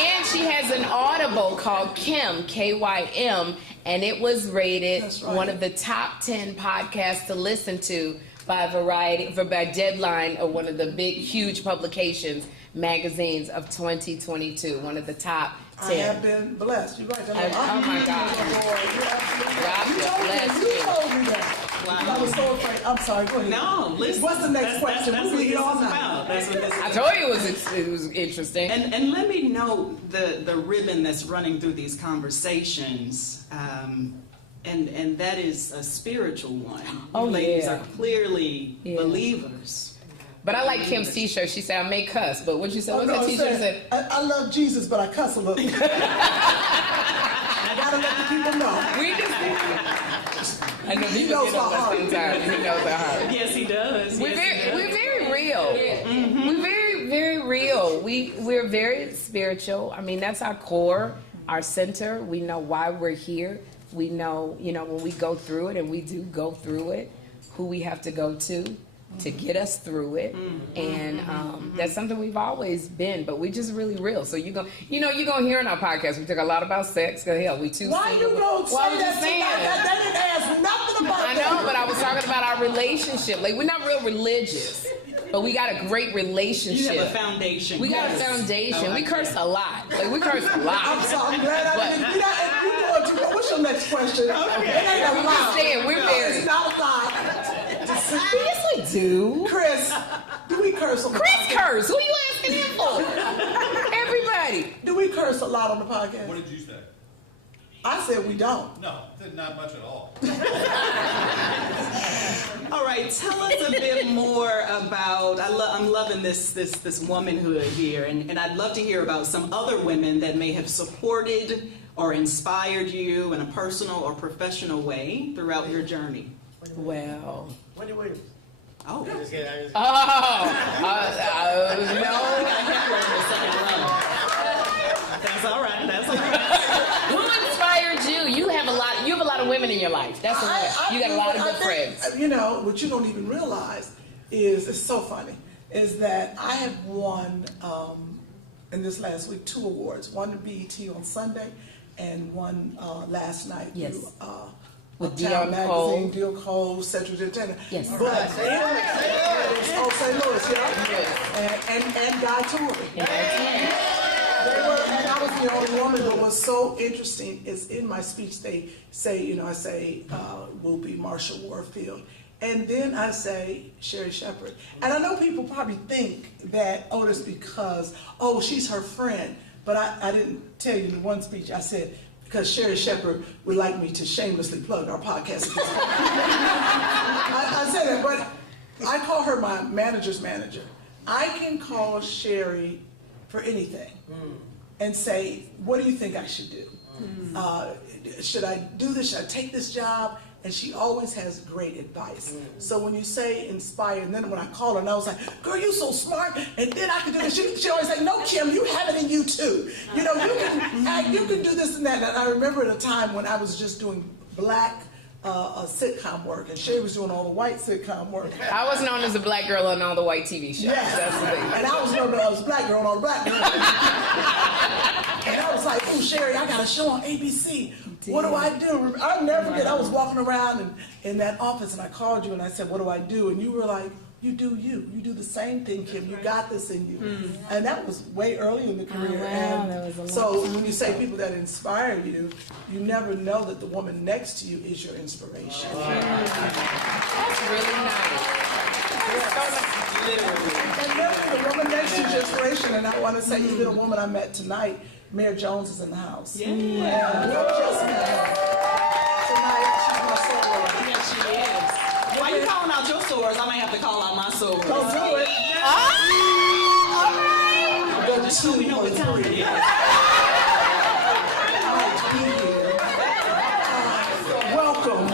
and she has an Audible called Kym, Kym, and it was rated one of the top 10 podcasts to listen to by Deadline, or one of the big, huge magazines of 2022. One of the top 10. I have been blessed. You're right. Oh my God. You told me that. Wow. I was so afraid. I'm sorry. Go ahead. No, listen. What's the next question? That's what it's about. I told you it was interesting. And let me know the ribbon that's running through these conversations. And that is a spiritual one. You ladies are clearly believers. But I like Kym's t-shirt. She said, I may cuss. But what you said? What's that t-shirt say? I love Jesus, but I cuss a little. I gotta let the people know. We just I know he knows our heart. He knows our heart. Yes, he does. We're very real. Mm-hmm. We're very, very real. We're very spiritual. I mean, that's our core, our center. We know why we're here. We know, when we go through it, and we do go through it, who we have to go to. to get us through it, and that's something we've always been, but we just really real. So you're gonna hear in our podcast we talk a lot about sex. Cause hell, we too. Why single. you gonna say that tonight? That didn't ask nothing about I that. know, but I was talking about our relationship. Like, we're not real religious, but we got a great relationship. You have a foundation. We got a foundation. Like we curse a lot. Like, we curse a lot. I'm sorry. I'm glad I didn't. What's your next question? Okay. It ain't a I'm lot. just saying, we're married. It's not a lot. Yes, we do. Chris, do we curse on the podcast? Chris curse. Who you asking him for? Everybody. Do we curse a lot on the podcast? What did you say? I said we don't. No, not much at all. All right, tell us a bit more about. I'm loving this womanhood here, and I'd love to hear about some other women that may have supported or inspired you in a personal or professional way throughout your journey. Well. Wendy Williams. Oh. No. That's all right. That's all right. Who inspired you? You have a lot of women in your life. That's you got a lot of good friends. You know, what you don't even realize is, it's so funny, is that I have won, in this last week, 2 awards. One to BET on Sunday, and one last night. Yes. Through, with Town Dion Cole. Magazine, Dion Cole, Central Entertainment. Yes. But St. Louis, and Guy Tory. And And I was the only woman. But what's so interesting is in my speech they say, I say will be Marsha Warfield, and then I say Sherri Shepherd. And I know people probably think that that's because she's her friend, but I didn't tell you in one speech. I said, because Sherri Shepherd would like me to shamelessly plug our podcast. I said that, but I call her my manager's manager. I can call Sherri for anything and say, what do you think I should do? Should I do this? Should I take this job? And she always has great advice. So when you say inspire, and then when I call her, and I was like, girl, you so smart, and then I can do this. She always like, no, Kym, you have it in you too. You can do this and that. And I remember at a time when I was just doing black sitcom work, and Sherri was doing all the white sitcom work. I was known as a black girl on all the white TV shows. Yes. That's the thing. And I was known as a black girl on all the black girls. And I was like, oh, Sherri, I got a show on ABC. What do I do? I'll never forget, I was walking around in that office, and I called you, and I said, what do I do? And you were like, you do you. You do the same thing, Kym. You got this in you. And that was way early in the career. Wow, that was a so long when you say people that inspire you, you never know that the woman next to you is your inspiration. That's really nice. And literally, the woman next to you is your inspiration. And I want to say, even a woman I met tonight, Mayor Jones is in the house. Yeah. And I just met her. Tonight, she's my soror. Yes, she is. Why you calling out your sores? I might have to call out my sores. Don't do it. Just so we know what time it is. Welcome.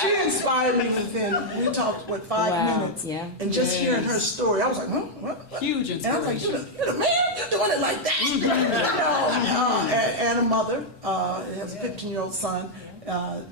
She inspired me within, we talked, 5 minutes? Yeah. And just hearing her story, I was like, what? Huge And I was like, inspiration. you're the man, you're doing it like that. And a mother has a 15-year-old son.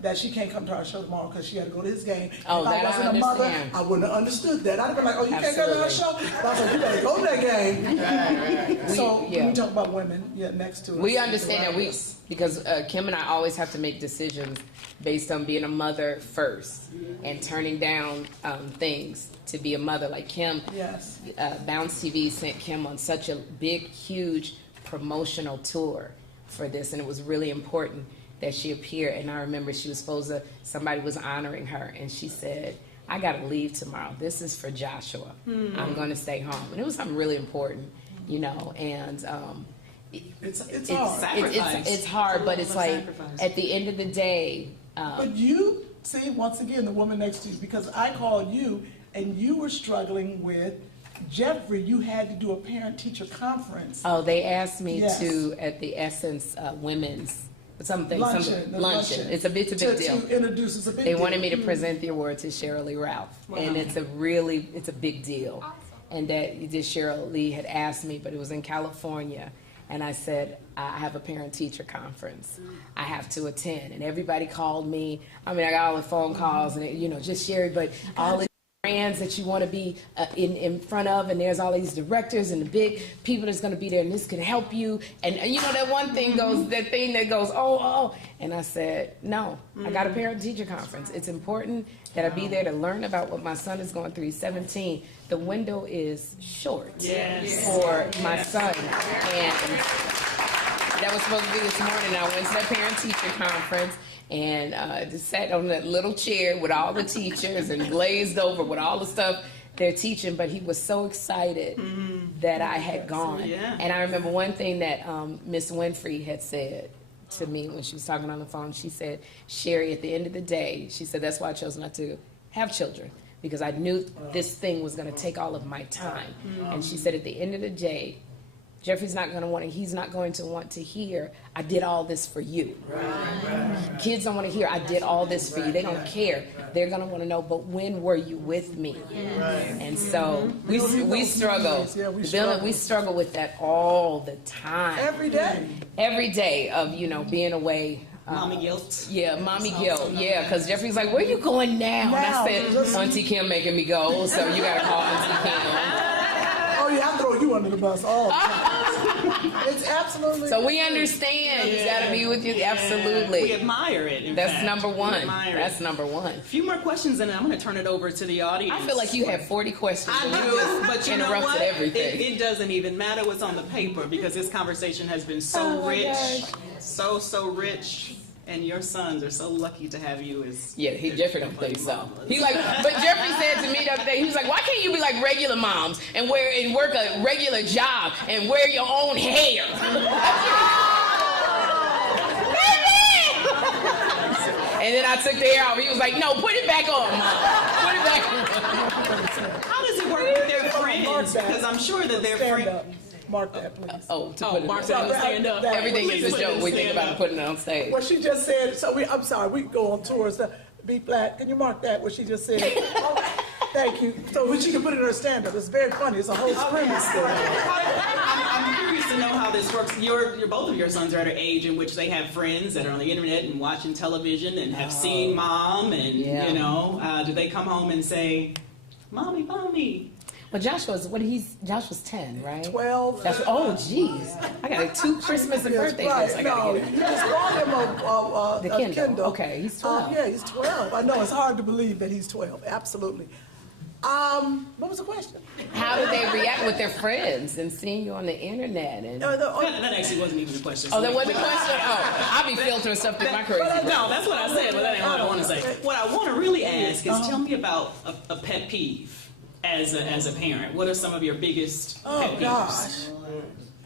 That she can't come to our show tomorrow because she had to go to his game. Oh, if I that I wasn't a mother, understand. I wouldn't have understood that. I'd have been like, you can't go to our show? But I was like, you better go to that game. So when we talk about women, next to us. We understand that because Kym and I always have to make decisions based on being a mother first and turning down things to be a mother. Like Kym, Yes. Bounce TV sent Kym on such a big, huge promotional tour for this, and it was really important that she appear. And I remember somebody was honoring her, and she said, I gotta leave tomorrow. This is for Joshua. I'm gonna stay home. And it was something really important, and It's hard. it's hard, but it's like, sacrifice. at the end of the day, But you, see, once again, the woman next to you, because I called you, and you were struggling with Jeffrey. You had to do a parent-teacher conference. they asked me Yes. to, at the Essence Women's Luncheon. It's a big deal. To introduce, it's a big They deal. wanted me to present the award to Cheryl Lee Ralph, and it's a big deal. And that Cheryl Lee had asked me, but it was in California, and I said, I have a parent-teacher conference. I have to attend. And everybody called me. I mean, I got all the phone calls and, you know, just Sherri, but all the brands that you want to be in front of, and there's all these directors and the big people that's going to be there, and this can help you. And you know, that one thing goes, that thing that goes, oh. And I said, no, I got a parent-teacher conference. It's important that I be there to learn about what my son is going through. He's 17. The window is short for my son. And that was supposed to be this morning. I went to that parent-teacher conference and just sat on that little chair with all the teachers and glazed over with all the stuff they're teaching. But he was so excited that I had gone. And I remember one thing that Miss Winfrey had said to me when she was talking on the phone. She said, Sherri, at the end of the day, she said, that's why I chose not to have children, because I knew this thing was going to take all of my time. And she said, at the end of the day, Jeffrey's not going to want to, he's not going to want to hear, I did all this for you. Kids don't want to hear, I did all this for you. They don't care. They're going to want to know, but when were you with me? And so we struggle. We struggle with that all the time. Every day. Every day of, you know, being away. Mommy guilt. Yeah, mommy guilt. Yeah, because Jeffrey's like, where you going now? And I said, Auntie Kym making me go, so you got to call Auntie Kym. Oh yeah, I throw you under the bus all the time. It's absolutely. So we understand. You got to be with you. Absolutely. We admire it. That's number one. That's number one. A few more questions, and I'm going to turn it over to the audience. I feel like you have 40 questions. I and do, you just but you interrupted know what? everything. It doesn't even matter what's on the paper, because this conversation has been so rich, so rich. And your sons are so lucky to have you as... Yeah, Jeffrey don't think so. He like, but Jeffrey said to me the other day, he was like, why can't you be like regular moms and work a regular job and wear your own hair? And then I took the hair off. He was like, no, put it back on, Mom. Put it back on. How does it work with their friends? Because I'm sure that their friends... Mark that, please. Mark that on stand up. Everything is a joke. We think about putting it on stage. What she just said, so I'm sorry, we go on tours. B flat, can you mark that, what she just said? Thank you. So when she can put it in her stand-up, it's very funny. It's a whole premise there. I'm curious to know how this works. Both of your sons are at an age in which they have friends that are on the internet and watching television and have seen Mom, and you know, do they come home and say, Mommy? Well, Joshua's 10, right? 12. Oh, jeez. I got 2 Christmas and birthday gifts I got to get him. You just bought him a Kindle. Okay, he's 12. Yeah, he's 12. I know, it's hard to believe that he's 12. Absolutely. What was the question? How do they react with their friends and seeing you on the internet? And that actually wasn't even the question. Oh, that wasn't the question? Oh, I'll be filtering stuff through my crazy. No, that's what I said, but that ain't what I want to say. What I want to really ask is, tell me about a pet peeve. As a parent, what are some of your biggest pet peeves? Gosh.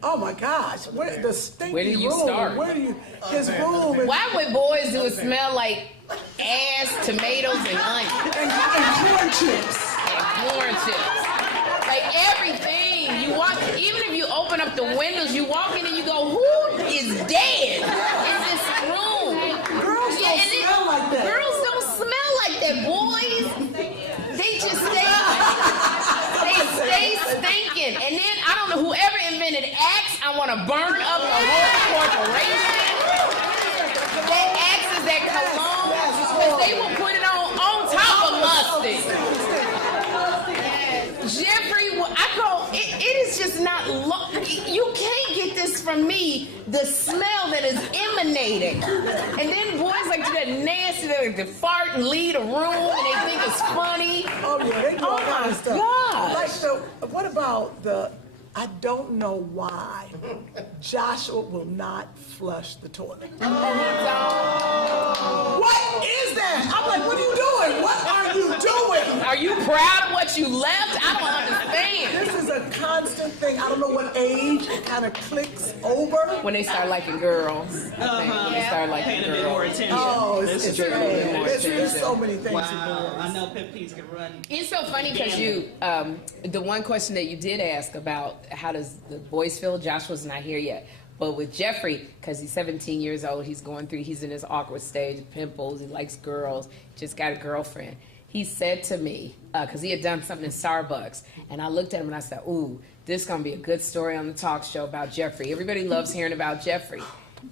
Oh my gosh. The stinky Where do you room. start? His room. Why would boys do it smell like ass, tomatoes, and onions? And corn chips. And corn chips. Like everything. You walk, even if you open up the windows, you walk in and you go, who is dead in this room? Girls don't smell like that. Girls don't smell like that, boys. They just stay stinking. And then, I don't know, whoever invented Axe, I want to burn up a whole corporation. That Axe is that cologne, because they will put it on top of mustard. Jeffrey, it is just not, you can't get this from me, the smell that is emanating. And then boys like do that nasty, they fart and leave a room and they think it's funny. Oh yeah, they do all kind of stuff. Gosh. Like what about I don't know why Joshua will not flush the toilet. What is that? I'm like, what are you doing? What are you doing? Are you proud of what you left? I don't understand. This is a constant thing. I don't know what age it kind of clicks over. When they start liking girls. When they start liking girls. More attention. Oh, it's there's so many things. Wow. I know pet peeves can run. It's so funny because the one question that you did ask about how does the boys feel, Joshua's not here yet. But with Jeffrey, because he's 17 years old, he's in his awkward stage, pimples, he likes girls, just got a girlfriend. he said to me, because he had done something in Starbucks, and I looked at him and I said, ooh, this is going to be a good story on the talk show about Jeffrey. Everybody loves hearing about Jeffrey.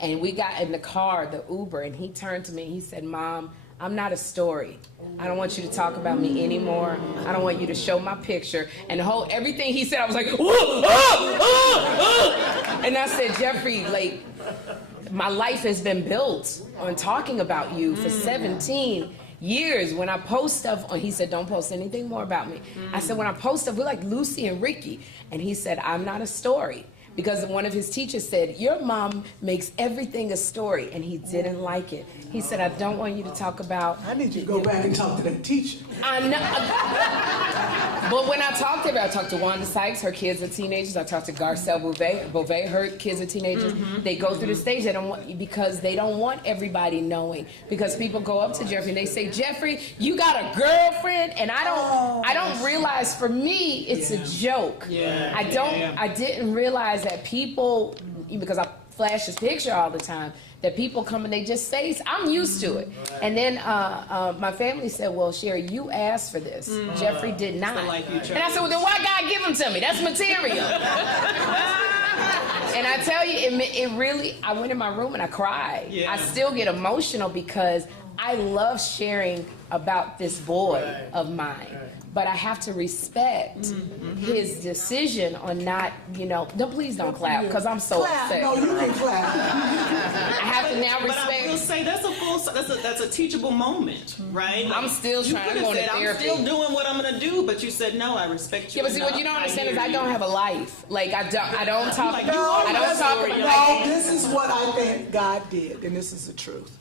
And we got in the car, the Uber, and he turned to me and he said, Mom, I'm not a story. I don't want you to talk about me anymore. I don't want you to show my picture. And everything he said, I was like, and I said, Jeffrey, like, my life has been built on talking about you for 17 years. When I post stuff, he said, don't post anything more about me. I said, when I post stuff, we're like Lucy and Ricky. And he said, I'm not a story. Because one of his teachers said, your mom makes everything a story, and he didn't like it. He said, I don't want you to talk about... I need you to go back and talk to that teacher. I know. But when I talked to her, I talked to Wanda Sykes, her kids are teenagers. I talked to Garcelle Beauvais, her kids are teenagers. They go through the stage, because they don't want everybody knowing. Because people go up to Jeffrey and they say, Jeffrey, you got a girlfriend? And I don't realize, for me, it's a joke. I didn't realize that people, because I flash this picture all the time, that people come and they just say, I'm used to it. And then my family said, well, Sherri, you asked for this. Jeffrey did not. And I said, well, then why God give them to me? That's material. And I tell you, it really, I went in my room and I cried. I still get emotional because I love sharing about this boy of mine. But I have to respect his decision on not, please don't clap, because I'm so upset. No, you can clap. I have to now respect. But I will say that's a teachable moment, right? Like, I'm still trying to go to therapy. I'm still doing what I'm gonna do, but you said no. I respect you. Yeah, but see, what you don't understand is I don't have a life. Like I don't talk. Like, No, this is what I think God did, and this is the truth.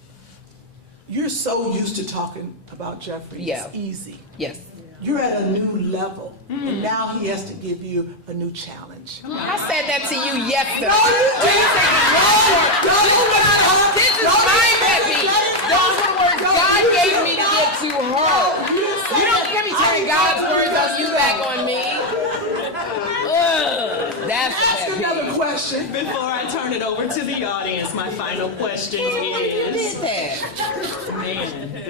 You're so used to talking about Jeffrey. It's easy. Yes. You're at a new level, and now he has to give you a new challenge. I said that to you yesterday. No, you didn't. This is my baby. Those are words God gave me to give to her. You don't get me turning God's words on you back on me. Ask another question. Before I turn it over to the audience, my final question is... Man,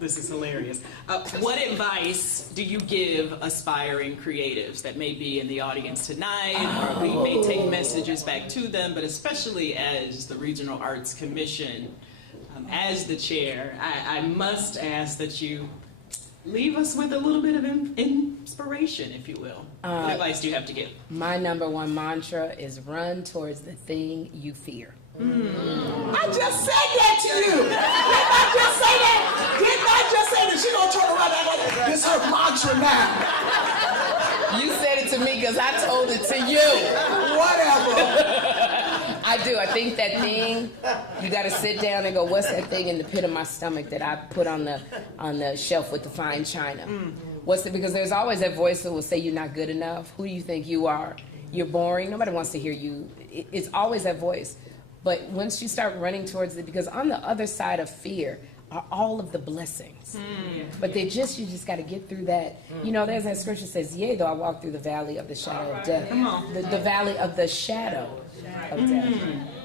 this is hilarious. What advice do you give aspiring creatives that may be in the audience tonight, or we may take messages back to them, but especially as the Regional Arts Commission, as the chair, I must ask that you leave us with a little bit of inspiration, if you will. What advice do you have to give? My number one mantra is run towards the thing you fear. I just said that to you. Didn't I just say that? Didn't I just say that? She gonna turn around and like, this is her mantra now. You said it to me because I told it to you. Whatever. I do. I think that thing, you got to sit down and go, what's that thing in the pit of my stomach that I put on the shelf with the fine china? What's it? Because there's always that voice that will say you're not good enough. Who do you think you are? You're boring. Nobody wants to hear you. It's always that voice. But once you start running towards it, because on the other side of fear are all of the blessings. But you just got to get through that. There's that scripture that says, yea, though I walk through the valley of the shadow of death. The valley of the shadow of death.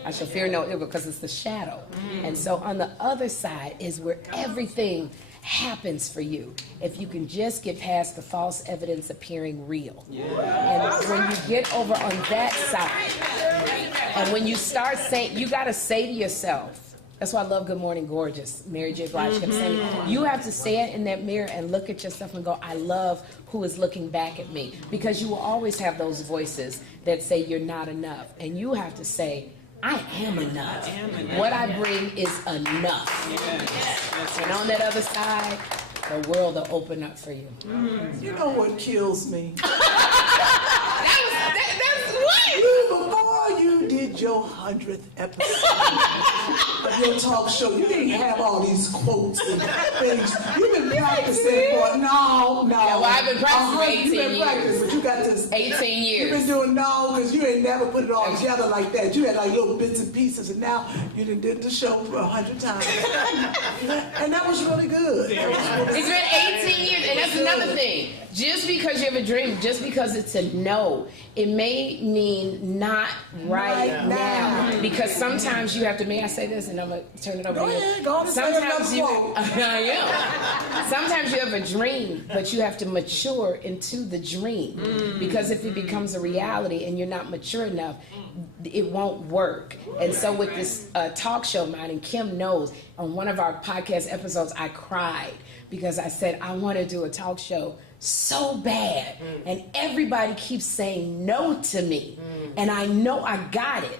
I shall fear no evil, because it's the shadow. And so on the other side is where everything happens for you, if you can just get past the false evidence appearing real. And when you get over on that side, and when you start saying, you got to say to yourself, that's why I love Good Morning Gorgeous. Mary J. Blige kept saying, you have to stand in that mirror and look at yourself and go, I love who is looking back at me. Because you will always have those voices that say you're not enough. And you have to say, I am enough. What I bring is enough. And on that other side, the world will open up for you. You know what kills me? That's what? Before you did your 100th episode of your talk show, you didn't have all these quotes and things. You've been practicing for, no. Yeah, well, I've been practicing for 18 years. Practicing, but you got this. 18 years. You've been doing because you ain't never put it all together like that. You had like little bits and pieces, and now you done did the show 100 times. And that was really good. It's been 18 years, and that's another thing. Just because you have a dream, just because it's a no, it may mean not right now. Because sometimes you have to, may I say this, and I'm going to turn it over to you. Go on and Sometimes say you, I sometimes you have a dream, but you have to mature into the dream. Because if it becomes a reality and you're not mature enough, it won't work. And so with this talk show of mine, and Kym knows, on one of our podcast episodes, I cried because I said, I want to do a talk show so bad. And everybody keeps saying no to me. And I know I got it.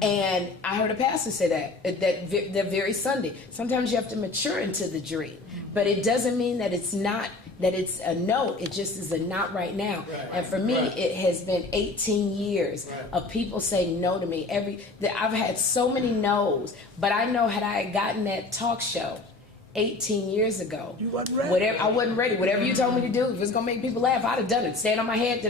And I heard a pastor say that very Sunday. Sometimes you have to mature into the dream. But it doesn't mean that it's not, that it's a no. It just is a not right now. And for me, it has been 18 years of people saying no to me. I've had so many no's. But I know had I gotten that talk show 18 years ago, you wasn't ready. I wasn't ready. Whatever you told me to do, if it's gonna make people laugh, I'd have done it. Stand on my head,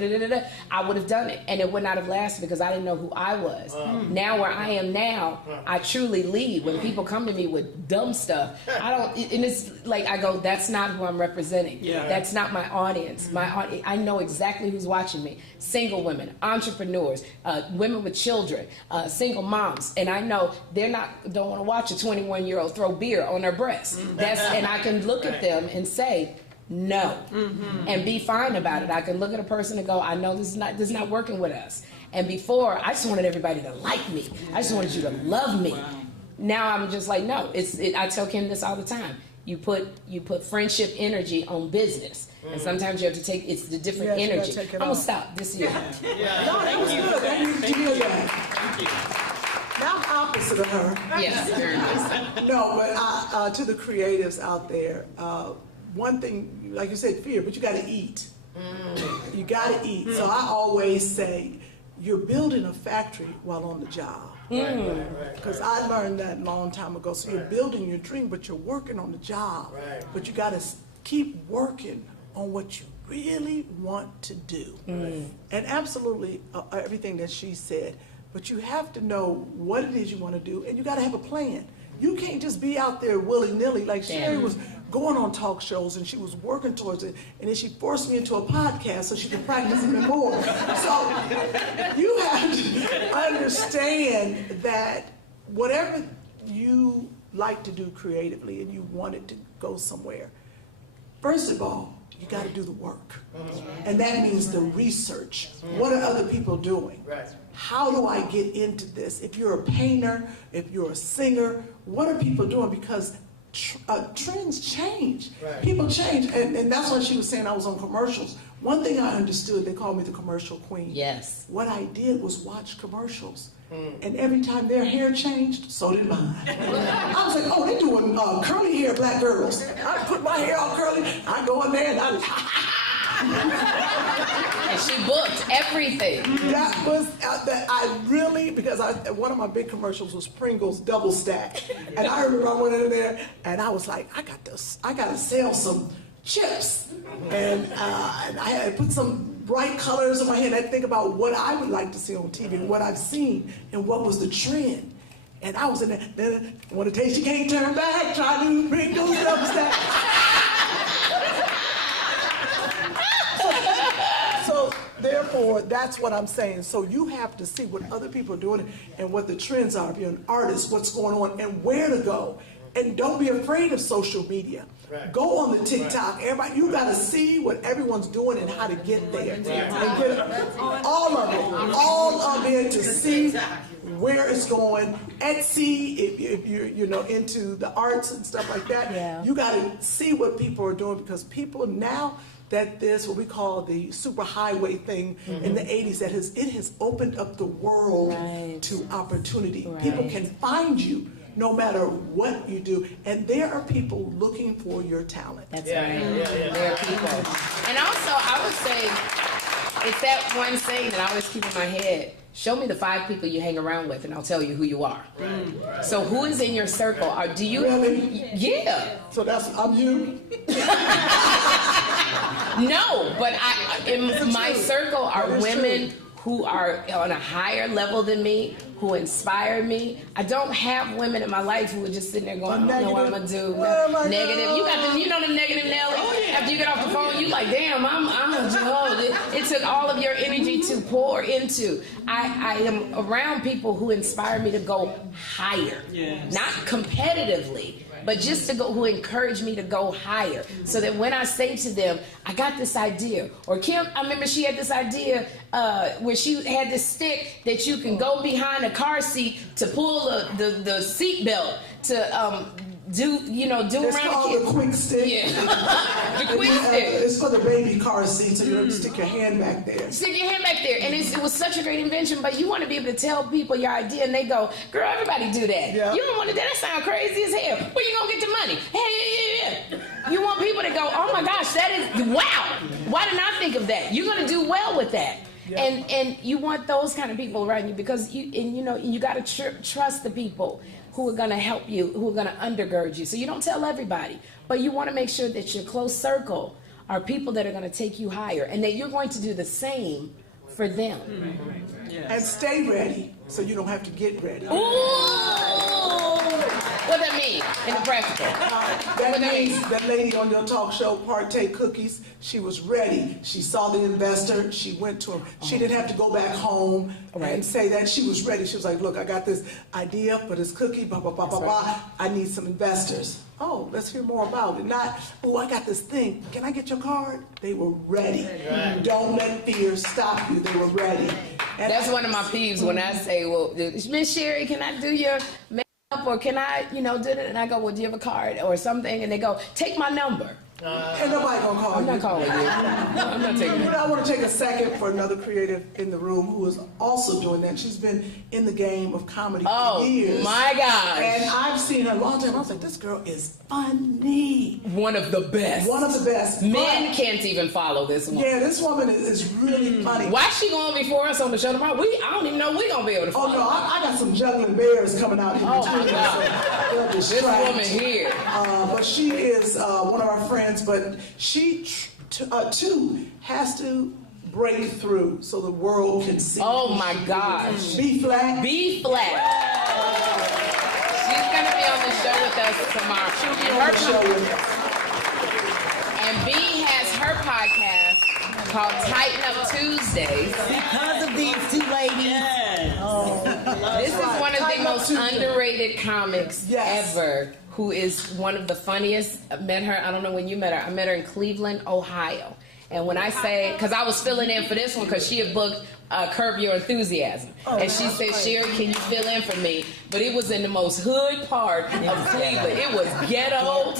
I would have done it, and it would not have lasted because I didn't know who I was. Now where I am now, I truly lead. When people come to me with dumb stuff, I don't. And it's like I go, that's not who I'm representing. That's not my audience. I know exactly who's watching me. Single women, entrepreneurs, women with children, single moms, and I know don't want to watch a 21-year-old throw beer on their breast. And I can look at them and say no, and be fine about it. I can look at a person and go, I know this is not working with us. And before, I just wanted everybody to like me. I just wanted you to love me. Now I'm just like, no. I tell Kym this all the time. You put friendship energy on business. And sometimes you have to take, it's the different energy. I'm going to stop this year. No, that was good. I needed to hear that. Thank you. Now I'm opposite of her. Yes, very nice. No, but to the creatives out there, one thing, like you said, fear, but you got to eat. You got to eat. So I always say, you're building a factory while on the job. Because I learned that a long time ago. So you're building your dream, but you're working on the job. But you got to keep working on what you really want to do. And absolutely everything that she said. But you have to know what it is you want to do, and you got to have a plan. You can't just be out there willy-nilly. Like Sherri was going on talk shows, and she was working towards it, and then she forced me into a podcast so she could practice even more. So you have to understand that whatever you like to do creatively and you want it to go somewhere, first of all, you got to do the work. And that means the research. What are other people doing? How do I get into this? If you're a painter, if you're a singer, what are people doing? Because trends change. People change. And that's why she was saying I was on commercials. One thing I understood, they called me the commercial queen. Yes. What I did was watch commercials. And every time their hair changed, so did mine. I was like, oh, they're doing curly hair black girls. I put my hair all curly. I go in there and and she booked everything. That was that I really, because one of my big commercials was Pringles double stack, and I remember I went in there and I was like, I got to sell some chips, and I had put some bright colors on my head. I think about what I would like to see on TV and what I've seen and what was the trend. And I was in there. Then want to taste you can't turn back. Try to Pringles double stack. So therefore, that's what I'm saying. So you have to see what other people are doing and what the trends are. If you're an artist, what's going on and where to go. And don't be afraid of social media. Go on the TikTok. Everybody, you got to see what everyone's doing and how to get there. And get all of it to see where it's going. Etsy, if you're into the arts and stuff like that, you got to see what people are doing, because people now that there's what we call the superhighway thing in the 80s, that it has opened up the world to opportunity. People can find you no matter what you do, and there are people looking for your talent. That's right. There are people. And also, I would say, it's that one saying that I always keep in my head: show me the 5 people you hang around with, and I'll tell you who you are. So who is in your circle? Or do you? Really? Yeah. So I'm you? No, but in my circle are women who are on a higher level than me, who inspire me. I don't have women in my life who are just sitting there going, I don't know what I'm gonna do. Negative. You got the negative Nelly. After you get off the phone, you like, damn, I'm it took all of your energy to pour into. I am around people who inspire me to go higher, not competitively, but just to go, who encourage me to go higher. So that when I say to them, I got this idea, or Kym, I remember she had this idea where she had this stick that you can go behind a car seat to pull the seat belt to do around the quick stick. Yeah. The quick stick. It's for the baby car seat, so you don't stick your hand back there. Stick your hand back there. And it was such a great invention, but you want to be able to tell people your idea, and they go, girl, everybody do that. Yeah. You don't want to do that. That sounds crazy as hell. Where you going to get the money? Hey. You want people to go, oh my gosh, that is, wow. Why didn't I think of that? You're going to do well with that. Yeah. And you want those kind of people around you, because you got to trust the people who are going to help you, who are going to undergird you. So you don't tell everybody, but you want to make sure that your close circle are people that are going to take you higher, and that you're going to do the same for them. Yes. And stay ready, so you don't have to get ready. Ooh! What that mean in the practical? That means that lady on your talk show, Partake Cookies, she was ready. She saw the investor. She went to him. She didn't have to go back home and say that. She was ready. She was like, look, I got this idea for this cookie, blah, blah, blah, blah, blah. I need some investors. Oh, let's hear more about it. Not, oh, I got this thing. Can I get your card? They were ready. Right. Don't let fear stop you. They were ready. And that's one of my peeves when I say, well, Miss Sherri, can I do your makeup, or can I, do it? And I go, well, do you have a card or something? And they go, take my number. Ain't nobody gonna call you. I'm not calling you. No, I'm not taking it. But I want to take a second for another creative in the room who is also doing that. She's been in the game of comedy for years. Oh my gosh! And I've seen her a long time. I was like, this girl is funny. One of the best. One of the best. Men can't even follow this one. Yeah, this woman is really funny. Why is she going before us on the show tomorrow? I don't even know we're gonna be able to follow. Oh no, I got some juggling bears coming out here. Oh my God! This woman here. But she is one of our friends. But she too has to break through so the world can see. Oh my gosh! B flat. B flat. She's gonna be on the show with us tomorrow. She'll be on the show with us. And B has her podcast called Tighten Up Tuesdays. Because of these two ladies. Yes. Oh, this is one of the most underrated comics ever. Who is one of the funniest. I met her, I don't know when you met her. I met her in Cleveland, Ohio. And when I say, because I was filling in for this one, because she had booked Curb Your Enthusiasm. And she said, Sherri, can you fill in for me? But it was in the most hood part of Cleveland. It was ghetto.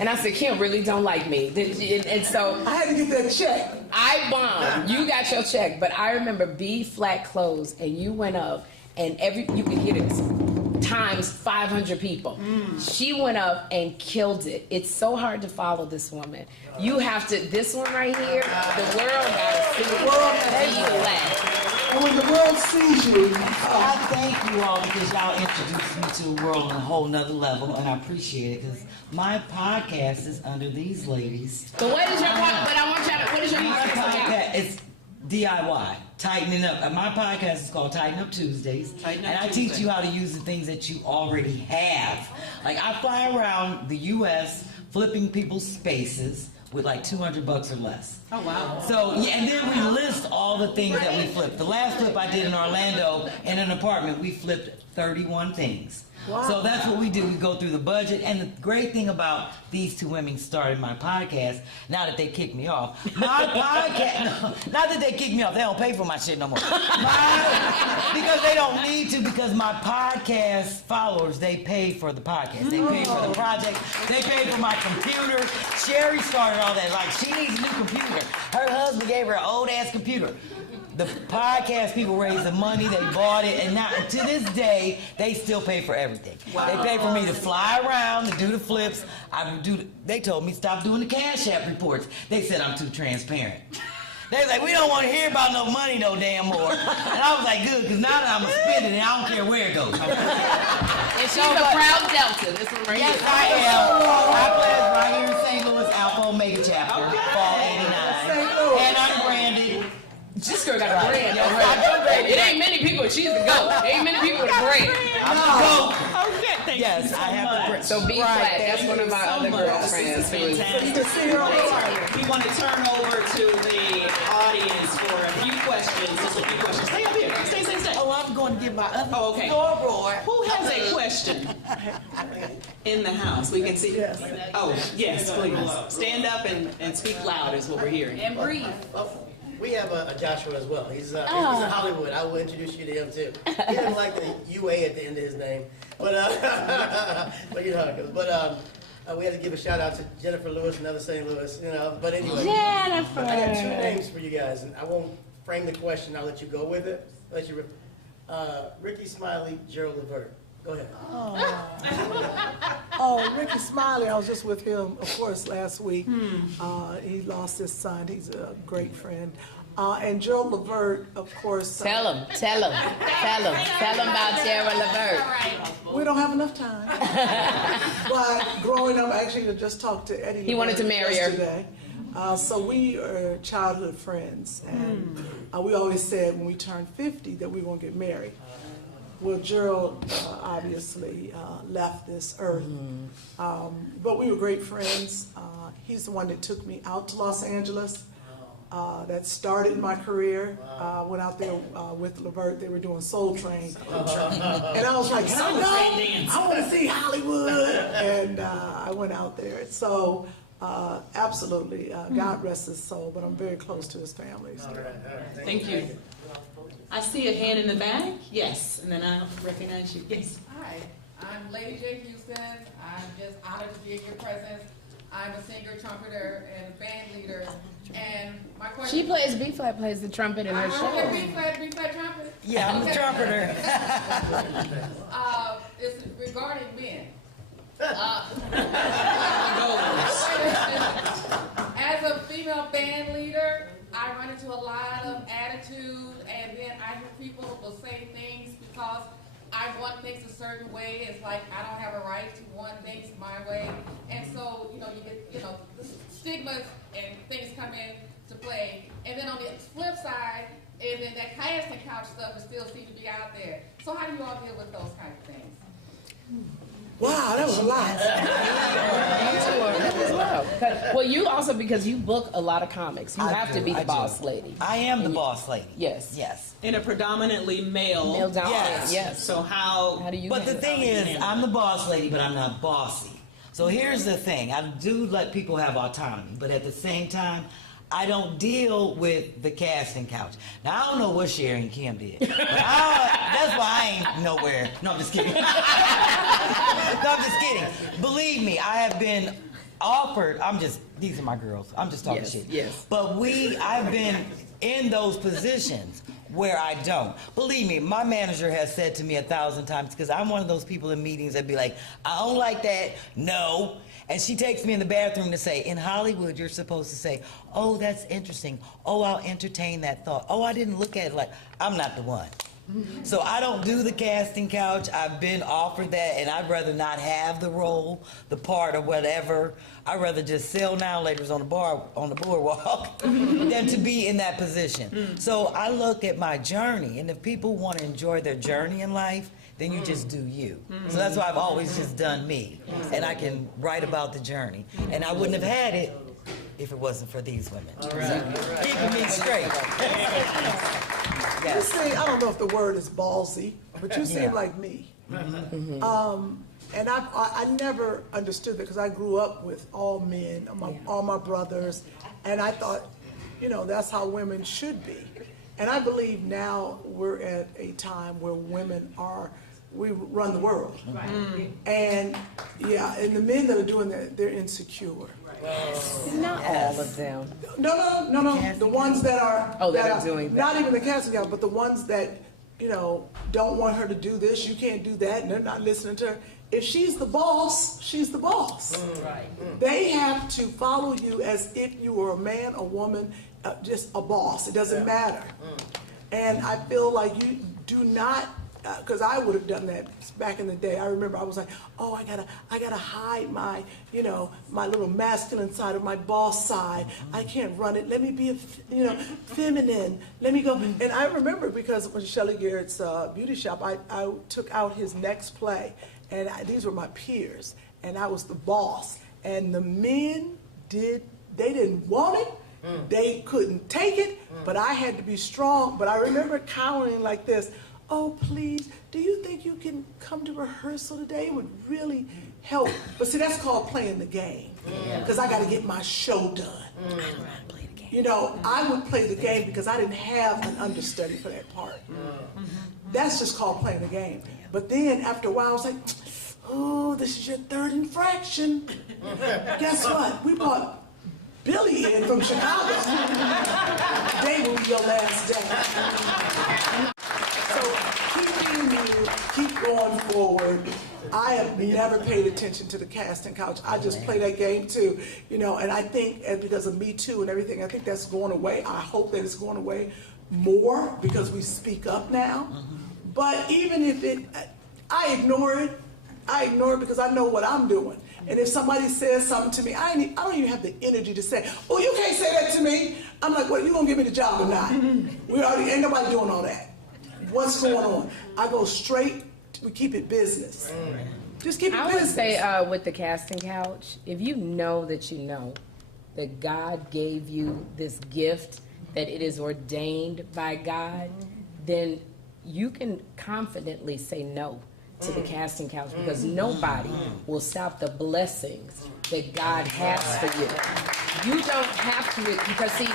And I said, Kym really don't like me. And so I had to get that check. I bombed. You got your check. But I remember B flat closed, and you went up, and you could hear this. Times 500 people. She went up and killed it. It's so hard to follow this woman. You have to, this one right here, the world gotta see it. And when the world sees you, I thank you all because y'all introduced me to a world on a whole nother level, and I appreciate it because my podcast is under these ladies. So what is your podcast? But I want y'all to, what is your podcast about? It's DIY. Tightening up. My podcast is called Tighten Up Tuesdays. I teach you how to use the things that you already have. Like I fly around the U.S. flipping people's spaces with like $200 or less. Oh wow. So and then we list all the things that we flipped. The last flip I did in Orlando in an apartment, we flipped 31 things. Wow. So that's what we do. We go through the budget. And the great thing about these two women starting my podcast, now that they kicked me off, my podcast, not that they kicked me off, they don't pay for my shit no more. Because they don't need to, because my podcast followers, they pay for the podcast. They pay for the project. They pay for my computer. Sherri started all that. Like, she needs a new computer. Her husband gave her an old-ass computer. The podcast people raised the money, they bought it, and now to this day, they still pay for everything. Wow. They pay for me to fly around, to do the flips. They told me stop doing the Cash App reports. They said I'm too transparent. They was like, we don't want to hear about no money no damn more. And I was like, good, because now that I'm going to spend it, and I don't care where it goes. And she's a proud Delta. This one right here. Yes, I am. I play right here in St. Louis, Alpha Omega Chapter, Fall 89. And I'm branded. This girl got a brand. It ain't many people. She's the GOAT. Ain't many people with a brand. I'm the GOAT. Okay, Thank Yes, you so I have to much. So B flat, that's one of my other girlfriends. This is fantastic. We want to turn over to the audience for a few questions. Just a few questions. Stay up here. Stay. Oh, I'm going to give my other Oh, okay. roar. Who has a question in the house? We can see. Yes. Oh, yes, please. Stand up and speak loud is what we're hearing. And breathe. We have a Joshua as well. He's in Hollywood. I will introduce you to him too. He doesn't like the UA at the end of his name, but but you know how it goes. But we had to give a shout out to Jennifer Lewis, another St. Louis. You know, but anyway, Jennifer. I got two names for you guys, and I won't frame the question. I'll let you go with it. Ricky Smiley, Gerald Levert. Go ahead. Oh, Ricky Smiley, I was just with him, of course, last week. He lost his son. He's a great friend. And Gerald Levert, of course. Tell him about Gerald Levert. We don't have enough time. But growing up, actually, I just talked to Eddie. He wanted to marry her. Yesterday. So we are childhood friends, and we always said when we turned 50 that we were going to get married. Well, Gerald obviously left this earth, but we were great friends. He's the one that took me out to Los Angeles. That started my career. Went out there with Levert. They were doing Soul Train, and I was like, "Can I go? I want to see Hollywood." And I went out there. So absolutely, God rest his soul. But I'm very close to his family. So. Thank you. I see a hand in the back. Yes, and then I recognize you. Yes. Hi, I'm Lady J. Houston. I'm just honored to be in your presence. I'm a singer, trumpeter, and band leader. And my question. She plays B flat, plays the trumpet in her show. B flat trumpet. Yeah, I'm the trumpeter. It's regarding men. As a female band leader, I run into a lot of attitude, and then I hear people will say things because I want things a certain way. It's like I don't have a right to want things my way, and so you get the stigmas and things come in to play. And then on the flip side, and then that casting couch stuff is still seems to be out there. So how do you all deal with those kind of things? Wow, that was a lot. Well, you also, because you book a lot of comics, you have to be the boss lady. I am the boss lady. Yes. In a predominantly male dominant. Yes. So how do you? But the thing is, I'm the boss lady, but I'm not bossy. So here's the thing: I do let people have autonomy, but at the same time, I don't deal with the casting couch. Now, I don't know what Sherri and Kym did. But that's why I ain't nowhere. No, I'm just kidding. No, I'm just kidding. Believe me, I have been offered, these are my girls. I'm just talking shit. Yes. But I've been in those positions where I don't. Believe me, my manager has said to me 1,000 times, because I'm one of those people in meetings that be like, I don't like that, no. And she takes me in the bathroom to say, in Hollywood, you're supposed to say, oh, that's interesting. Oh, I'll entertain that thought. Oh, I didn't look at it like, I'm not the one. So I don't do the casting couch. I've been offered that, and I'd rather not have the role, the part, or whatever. I'd rather just sell now laters on the boardwalk than to be in that position. So I look at my journey, and if people want to enjoy their journey in life, then you just do you. So that's why I've always just done me, and I can write about the journey. And I wouldn't have had it if it wasn't for these women. Keeping me straight. You seem, I don't know if the word is ballsy, but you seem like me. And I never understood that because I grew up with all men, all my brothers, and I thought, that's how women should be. And I believe now we're at a time where women we run the world. And and the men that are doing that, they're insecure. Not all of them. No. The ones that are that are doing that. Not even the casting couch, but the ones that don't want her to do this. You can't do that, and they're not listening to her. If she's the boss, she's the boss. They have to follow you as if you were a man, a woman, just a boss. It doesn't matter. And I feel like you do not. Because I would have done that back in the day. I remember I was like, oh, I gotta hide my, my little masculine side or my boss side. I can't run it. Let me be, feminine. Let me go. And I remember because when Shelley Garrett's beauty shop, I took out his next play, and these were my peers, and I was the boss, and the men they didn't want it, they couldn't take it, but I had to be strong. But I remember cowering like this, oh please, do you think you can come to rehearsal today? It would really help. But see, that's called playing the game, because I got to get my show done. I don't know how to play the game. You know, I would play the game because I didn't have an understudy for that part. That's just called playing the game. But then after a while, I was like, oh, this is your third infraction. Guess what? We brought Billy in from Chicago. Today will be your last day. So keep being you, keep going forward. I have never paid attention to the casting couch. I just play that game too, you know, and I think because of Me Too and everything, I think that's going away. I hope that it's going away more because we speak up now. But even if I ignore it. I ignore it because I know what I'm doing. And if somebody says something to me, I don't even have the energy to say, oh, you can't say that to me. I'm like, well, you gonna give me the job or not? Ain't nobody doing all that. What's going on? I go straight, we keep it business. Just keep it business. I would say with the casting couch, if you know that God gave you this gift, that it is ordained by God, then you can confidently say no to the casting couch, because nobody will stop the blessings that God has for you. You don't have to, because see,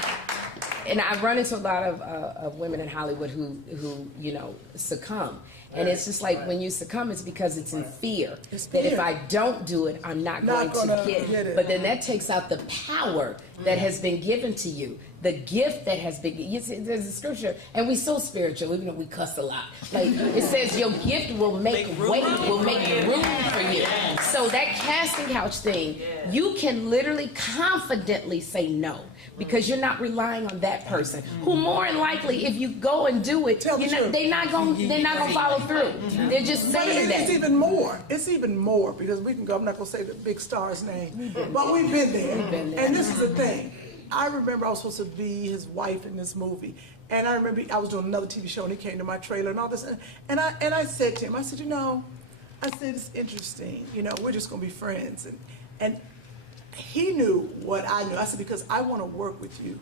and I run into a lot of women in Hollywood who you know, succumb. And it's just like when you succumb, it's because it's in fear. that if I don't do it, I'm not going to get it. But then that takes out the power that has been given to you. The gift that has been, there's a scripture, and we so spiritual, even though we cuss a lot. Like, it says your gift will make way, will make room for you. So that casting couch thing, you can literally confidently say no, because you're not relying on that person, who more than likely, if you go and do it, they're not gonna follow through. They're just saying that. It's even more, because we can go, I'm not gonna say the big star's name, but we've been there. And this is the thing. I remember I was supposed to be his wife in this movie, and I remember I was doing another TV show, and he came to my trailer and all this, and I said to him, I said, you know, it's interesting, you know, we're just gonna be friends, and he knew what I knew. I said, because I want to work with you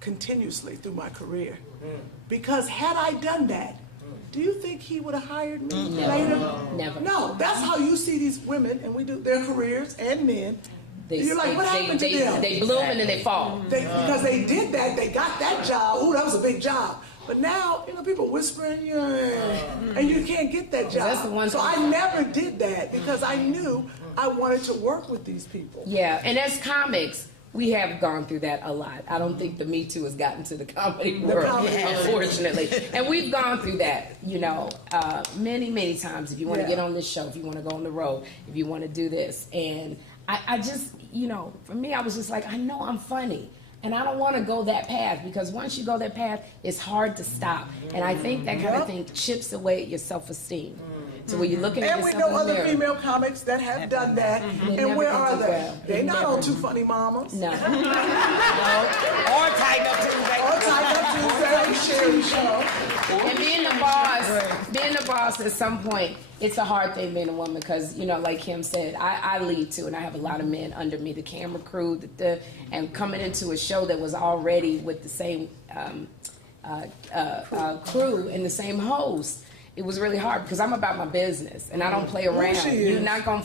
continuously through my career, because had I done that, do you think he would have hired me later? Never. No, that's how you see these women, and we do their careers and men. You're like, what happened to them? They bloom and then they fall. Because they did that, they got that job. Ooh, that was a big job. But now, you know, people whispering, and you can't get that job. That's the one so I never did that because I knew I wanted to work with these people. Yeah, and as comics, we have gone through that a lot. I don't think the Me Too has gotten to the comedy world, unfortunately. And we've gone through that, you know, many, many times. If you want to get on this show, if you want to go on the road, if you want to do this. And I just, you know, for me, I was just like, I know I'm funny. And I don't want to go that path, because once you go that path, it's hard to stop. And I think that kind of thing chips away at your self-esteem. So when you're looking at yourself in the mirror. And we know other female comics that have done that. And where are they? They're not on Two Funny Mamas. No. Or Tighten Up Tuesday. Or Tighten Up Tuesday, Sherri Show. And being the boss at some point, it's a hard thing being a woman, because, you know, like Kym said, I lead too, and I have a lot of men under me, the camera crew, and coming into a show that was already with the same crew and the same host. It was really hard, because I'm about my business and I don't play around. You're not gonna.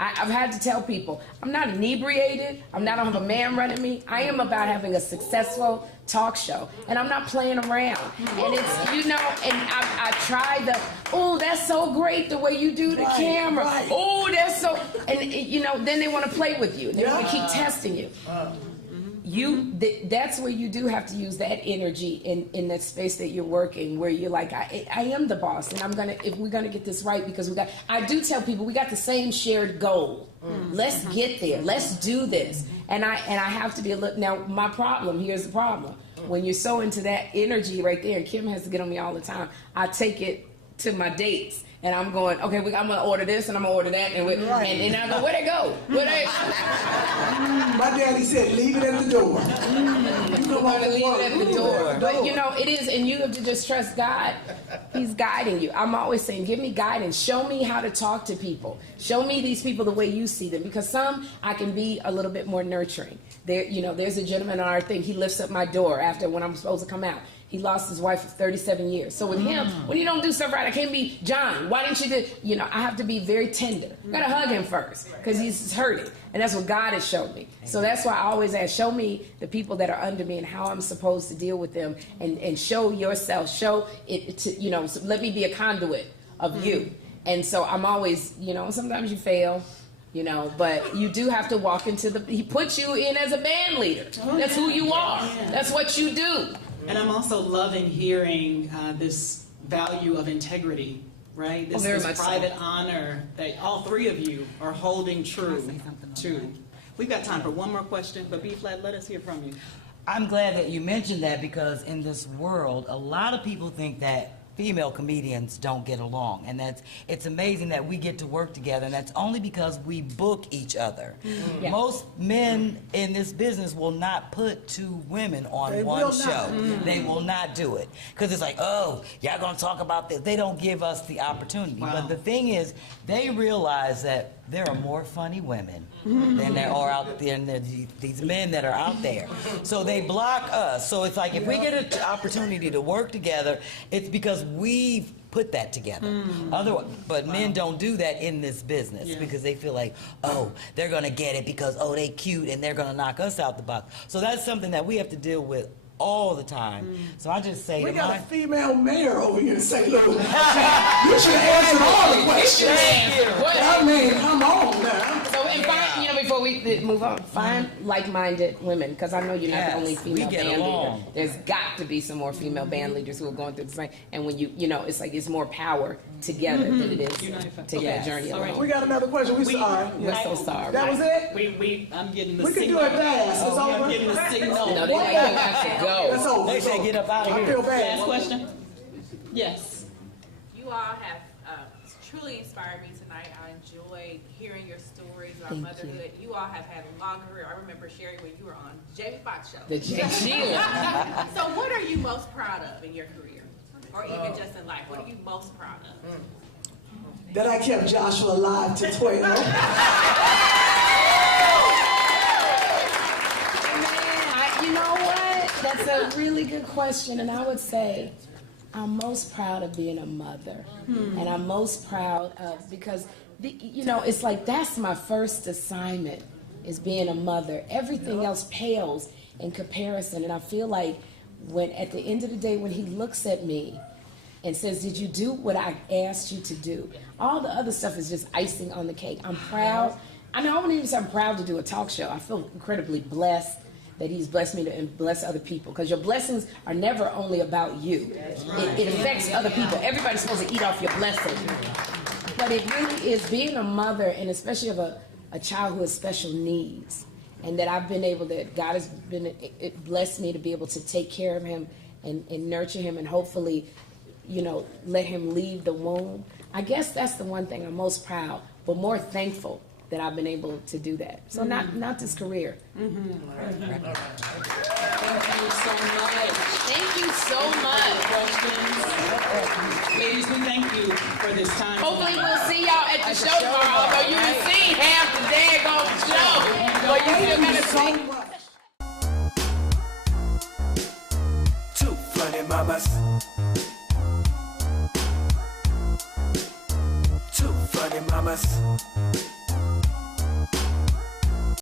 I've had to tell people, I'm not inebriated. I don't have a man running me. I am about having a successful talk show, and I'm not playing around. And it's, you know, and I try oh, that's so great the way you do the camera. Right. Oh, that's so, and you know, then they want to play with you. They want to keep testing you. That's where you do have to use that energy in that space that you're working, where you're like, I am the boss, and if we're gonna get this right, because I do tell people we got the same shared goal. Let's get there. Let's do this. And I have to be now here's the problem. When you're so into that energy right there, and Kym has to get on me all the time, I take it to my dates. And I'm going, okay, I'm going to order this and I'm going to order that. And then I go, where'd they go? My daddy said, leave it at the door. You want to leave it at the door. But, you know, it is, and you have to just trust God. He's guiding you. I'm always saying, give me guidance. Show me how to talk to people. Show me these people the way you see them. Because some, I can be a little bit more nurturing. There, you know, there's a gentleman on our thing. He lifts up my door after when I'm supposed to come out. He lost his wife for 37 years. So with him, when you don't do stuff right, I can't be, John, why didn't you do, you know, I have to be very tender. I gotta hug him first, because he's hurting. And that's what God has shown me. So that's why I always ask, show me the people that are under me and how I'm supposed to deal with them, and show yourself, show it to, you know, so let me be a conduit of you. And so I'm always, you know, sometimes you fail, you know, but you do have to walk into he puts you in as a band leader. That's who you are. That's what you do. And I'm also loving hearing this value of integrity, right? This private honor that all three of you are holding true to. We've got time for one more question, but B-Flat, let us hear from you. I'm glad that you mentioned that, because in this world, a lot of people think that female comedians don't get along, and it's amazing that we get to work together, and that's only because we book each other. Yeah. Most men in this business will not put two women on one show. They will not do it, because it's like, oh, y'all gonna talk about this. They don't give us the opportunity. But the thing is, they realize that there are more funny women than there are out there, and these men that are out there. So they block us. So it's like, if we get an opportunity to work together, it's because we've put that together. Otherwise, but men don't do that in this business, because they feel like, oh, they're gonna get it because, oh, they cute and they're gonna knock us out the box. So that's something that we have to deal with all the time. So I just say, we got a female mayor over here in St. Louis. You should have answered all the questions. I mean, come on now. So, and find, you know, before we move on, find like-minded women, because I know you're not the only female band leader. There's got to be some more female band leaders who are going through the same. And when you know, it's like it's more power together than it is taking that journey alone. We got another question. We're so sorry. That was it? I'm getting the signal. We can do it fast. It's over. I'm getting the signal. No, they have to go. That's over. They say get up out of here. I feel bad. Last question? Yes. You all have truly inspired me tonight. I enjoyed hearing your stories about motherhood. You all have had a long career. I remember, Sherri, when you were on Jamie Foxx show. The Sheila. So what are you most proud of in your career? Or even just in life? What are you most proud of? That I kept Joshua alive to 12. You know what? That's a really good question, and I would say I'm most proud of being a mother, and I'm most proud of, because you know, it's like that's my first assignment, is being a mother. Everything else pales in comparison, and I feel like when at the end of the day, when he looks at me and says, "Did you do what I asked you to do?" All the other stuff is just icing on the cake. I'm proud. I mean, I wouldn't even say I'm proud to do a talk show. I feel incredibly blessed that he's blessed me to and bless other people, because your blessings are never only about you. It affects other people. Everybody's supposed to eat off your blessing. But it really is being a mother, and especially of a child who has special needs, and that I've been able, that God has been, it blessed me to be able to take care of him and nurture him, and hopefully, you know, let him leave the womb. I guess that's the one thing I'm most proud, but more thankful that I've been able to do that. So not this career. Thank you so much. Thank you so much. Ladies, we thank you for this time. Hopefully we'll see y'all at the show tomorrow, although you done seen half the daggone show. But you still gotta see. Two funny mamas. Two funny mamas.